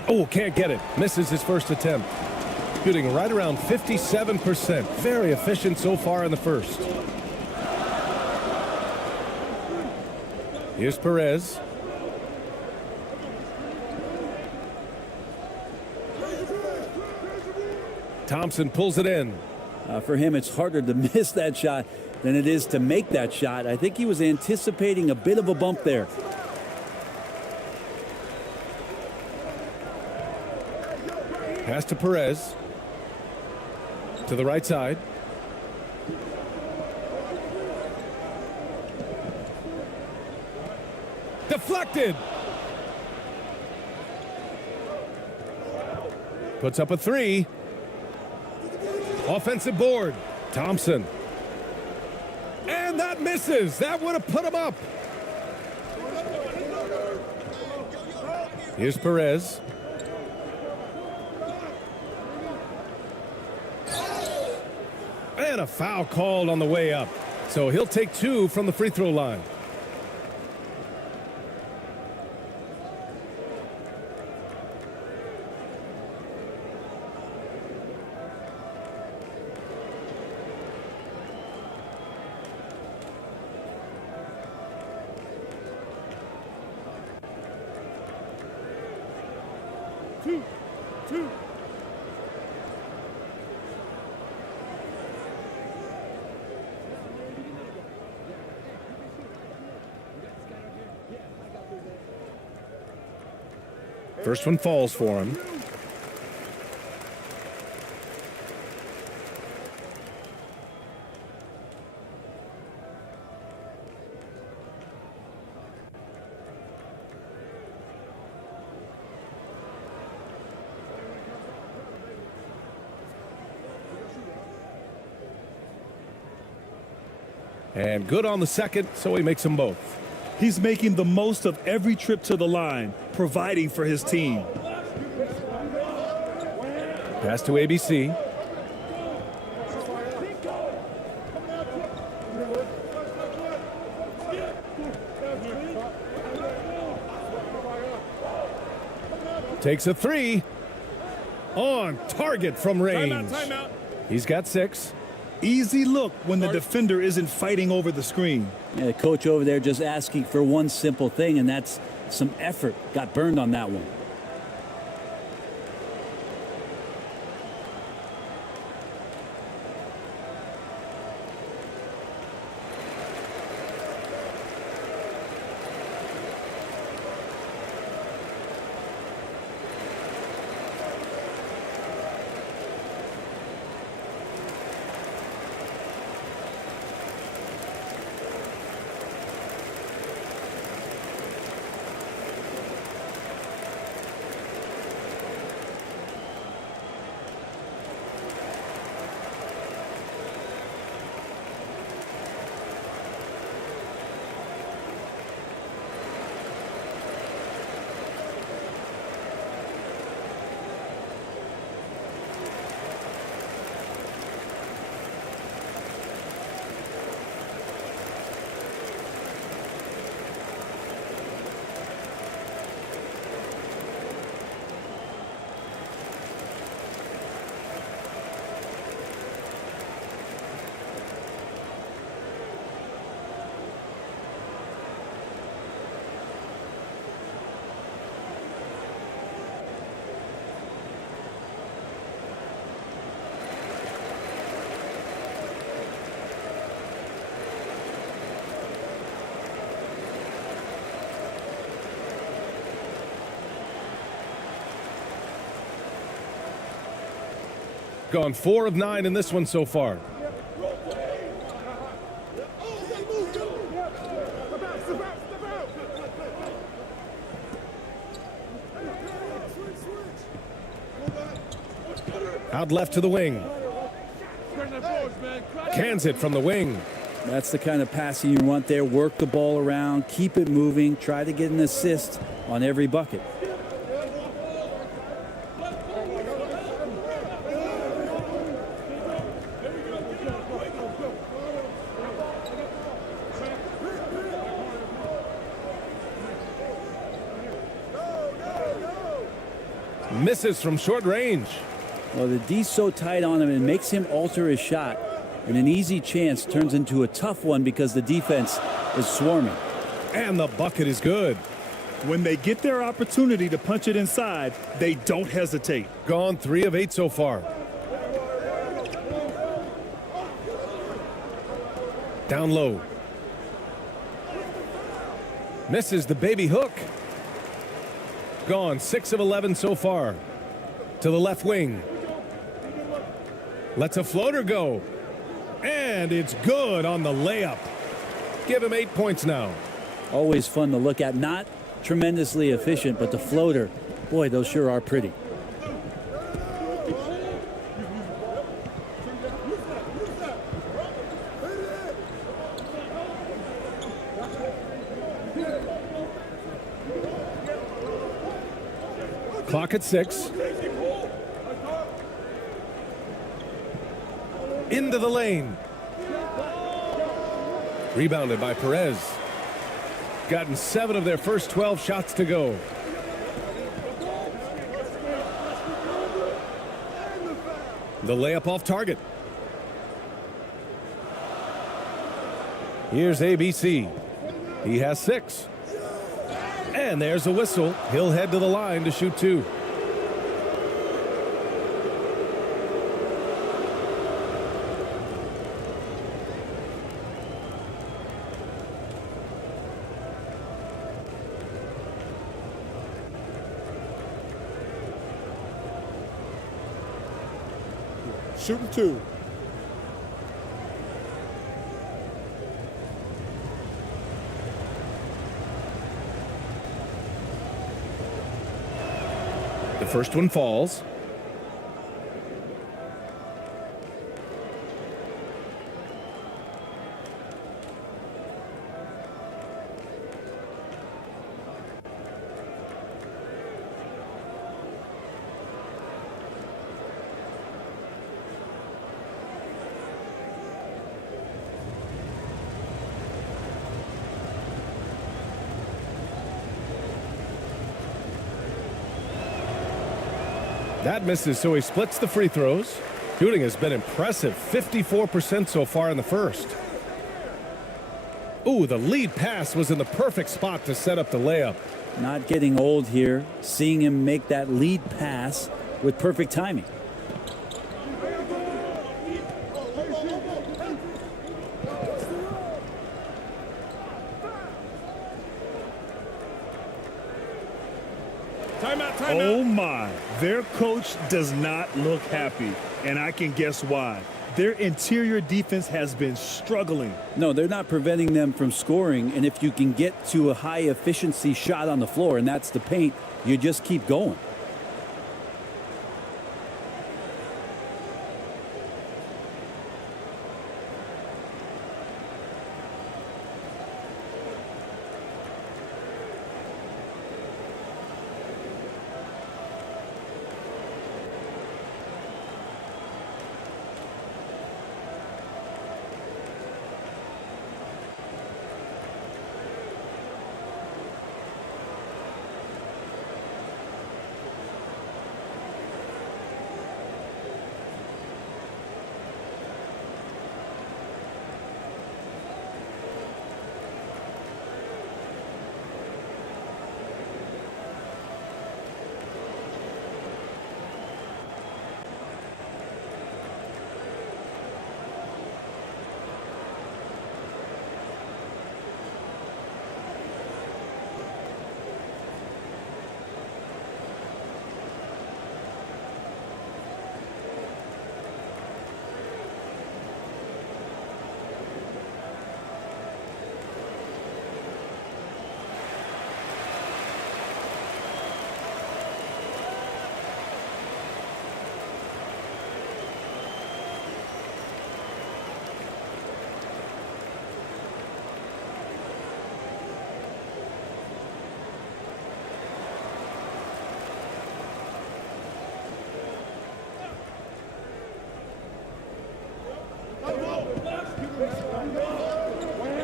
Oh, can't get it. Misses his first attempt. Shooting right around 57%. Very efficient so far in the first. Here's Perez. Thompson pulls it in. For him, it's harder to miss that shot than it is to make that shot. I think he was anticipating a bit of a bump there. Pass to Perez. To the right side. Deflected. Puts up a 3. Offensive board. Thompson. And that misses. That would have put him up. Here's Perez. And a foul called on the way up. So he'll take 2 from the free throw line. First one falls for him. And good on the second, so he makes them both. He's making the most of every trip to the line, providing for his team. Pass to ABC. Takes a 3. On target from range. Timeout. He's got 6. Easy look when the defender isn't fighting over the screen. Yeah, the coach over there just asking for one simple thing, and that's some effort. Got burned on that one. Gone 4 of 9 in this one so far. Out left to the wing. Cans it from the wing. That's the kind of passing you want there. Work the ball around, keep it moving, try to get an assist on every bucket. Misses from short range. Well, the D's so tight on him, it makes him alter his shot. And an easy chance turns into a tough one because the defense is swarming. And the bucket is good. When they get their opportunity to punch it inside, they don't hesitate. Gone 3 of 8 so far. Down low. Misses the baby hook. Gone 6 of 11 so far. To the left wing. Lets a floater go. And it's good on the layup. Give him 8 points now. Always fun to look at. Not tremendously efficient, but the floater, boy, those sure are pretty. Clock at 6. Into the lane. Rebounded by Perez. Gotten 7 of their first 12 shots to go. The layup off target. Here's ABC. He has 6. And there's a whistle. He'll head to the line to shoot 2. Shooting 2. The first one falls. That misses, so he splits the free throws. Shooting has been impressive, 54% so far in the first. Ooh, the lead pass was in the perfect spot to set up the layup. Not getting old here, seeing him make that lead pass with perfect timing. Oh my, their coach does not look happy, and I can guess why. Their interior defense has been struggling. No, they're not preventing them from scoring, and if you can get to a high efficiency shot on the floor, and that's the paint, you just keep going.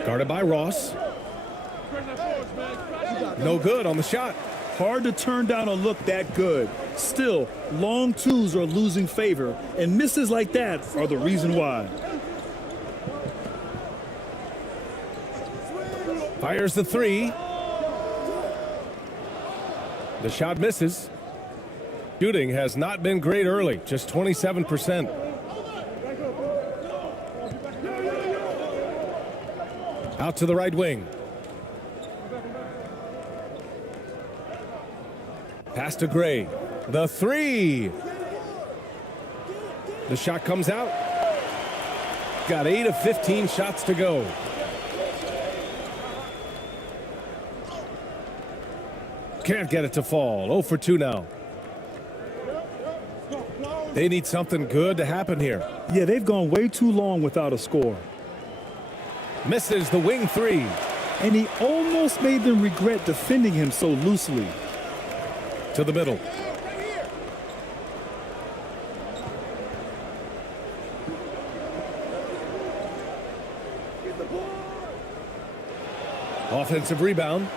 Guarded by Ross. No good on the shot. Hard to turn down a look that good. Still, long twos are losing favor, and misses like that are the reason why. Fires the 3. The shot misses. Shooting has not been great early, just 27%. Out to the right wing. Pass to Gray. The 3. The shot comes out. Got 8 of 15 shots to go. Can't get it to fall. 0 for 2 now. They need something good to happen here. Yeah, they've gone way too long without a score. Misses the wing 3. And he almost made them regret defending him so loosely. To the middle. Offensive rebound.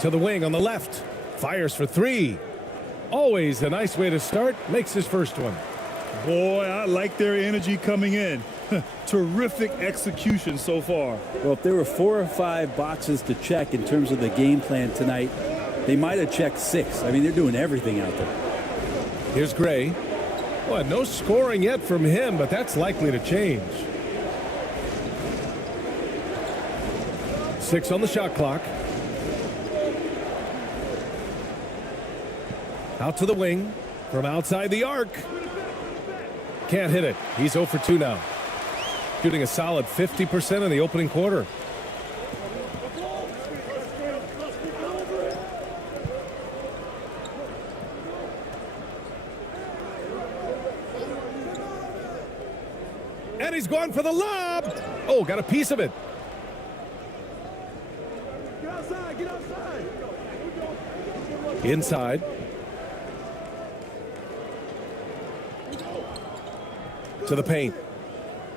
To the wing on the left. Fires for three. Always a nice way to start. Makes his first one. Boy, I like their energy coming in. Terrific execution so far. Well, if there were 4 or 5 boxes to check in terms of the game plan tonight, they might have checked 6. I mean, they're doing everything out there. Here's Gray. Well, no scoring yet from him, but that's likely to change. 6 on the shot clock. Out to the wing from outside the arc. Can't hit it. He's 0 for 2 now. Shooting a solid 50% in the opening quarter. And he's going for the lob. Oh, got a piece of it. Get outside, get outside. Inside. To the paint.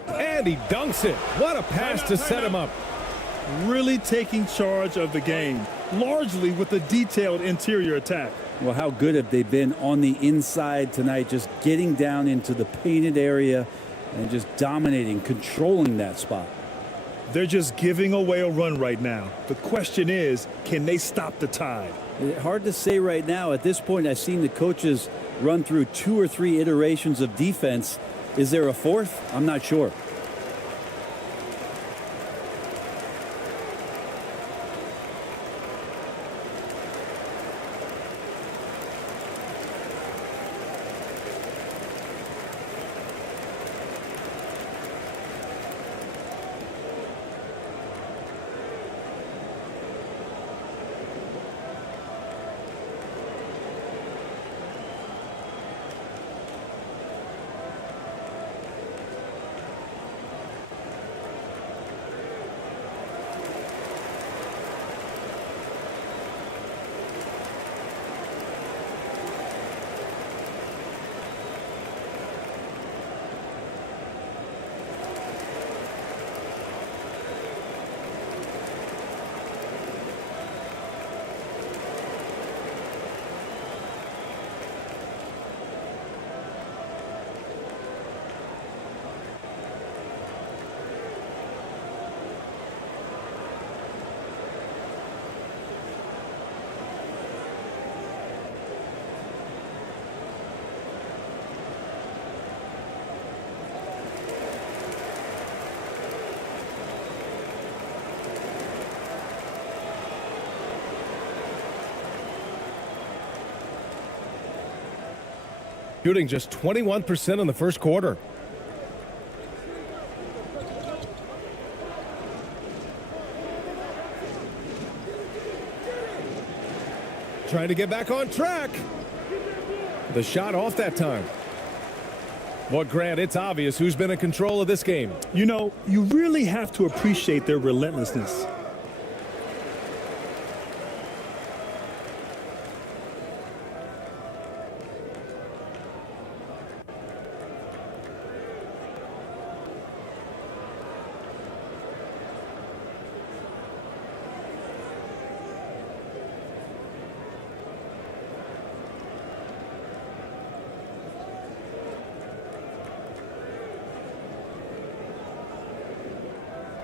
And he dunks it. What a pass to set him up. Really taking charge of the game, largely with a detailed interior attack. Well, how good have they been on the inside tonight, just getting down into the painted area and just dominating, controlling that spot. They're just giving away a run right now. The question is, can they stop the tide? Hard to say right now. At this point, I've seen the coaches run through 2 or 3 iterations of defense. Is there a 4th? I'm not sure. Shooting just 21% in the first quarter. Trying to get back on track. The shot off that time. Well, Grant, it's obvious who's been in control of this game. You know, you really have to appreciate their relentlessness.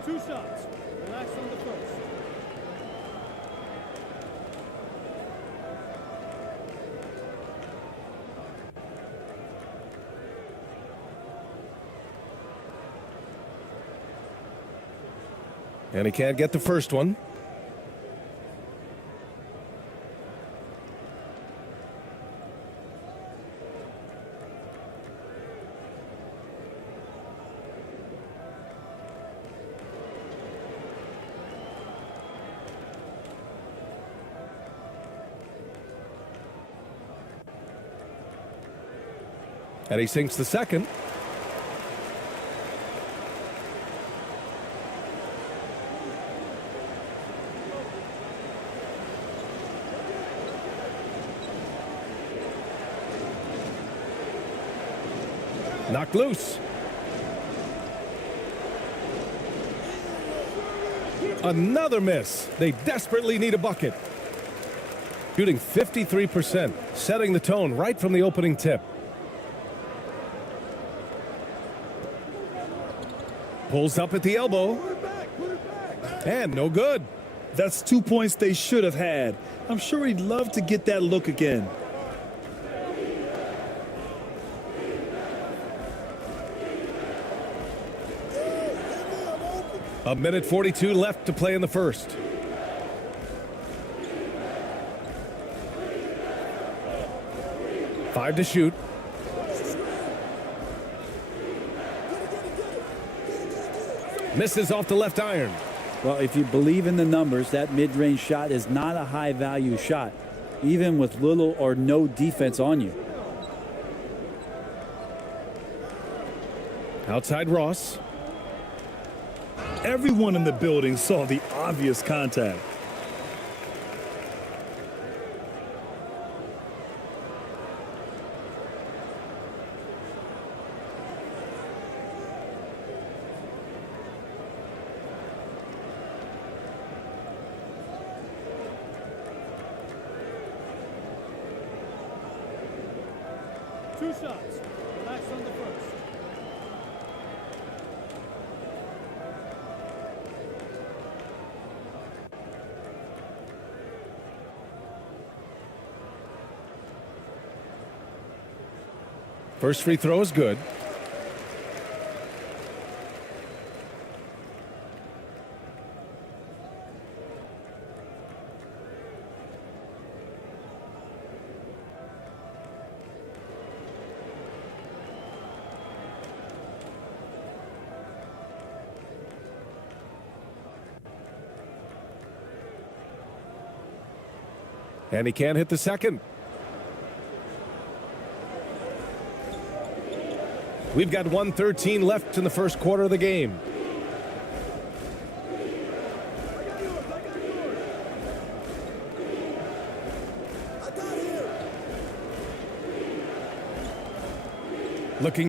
Two shots. Relax on the first. And he can't get the first one. And he sinks the second. Knocked loose. Another miss. They desperately need a bucket. Shooting 53%, setting the tone right from the opening tip. Pulls up at the elbow. And no good. That's 2 points they should have had. I'm sure he'd love to get that look again. A minute 42 left to play in the first. Five to shoot. Misses off the left iron. Well, if you believe in the numbers, that mid-range shot is not a high-value shot, even with little or no defense on you. Outside Ross. Everyone in the building saw the obvious contact. Two shots. Relax on the first. First free throw is good. And he can't hit the second. We've got 1:13 left in the first quarter of the game. Looking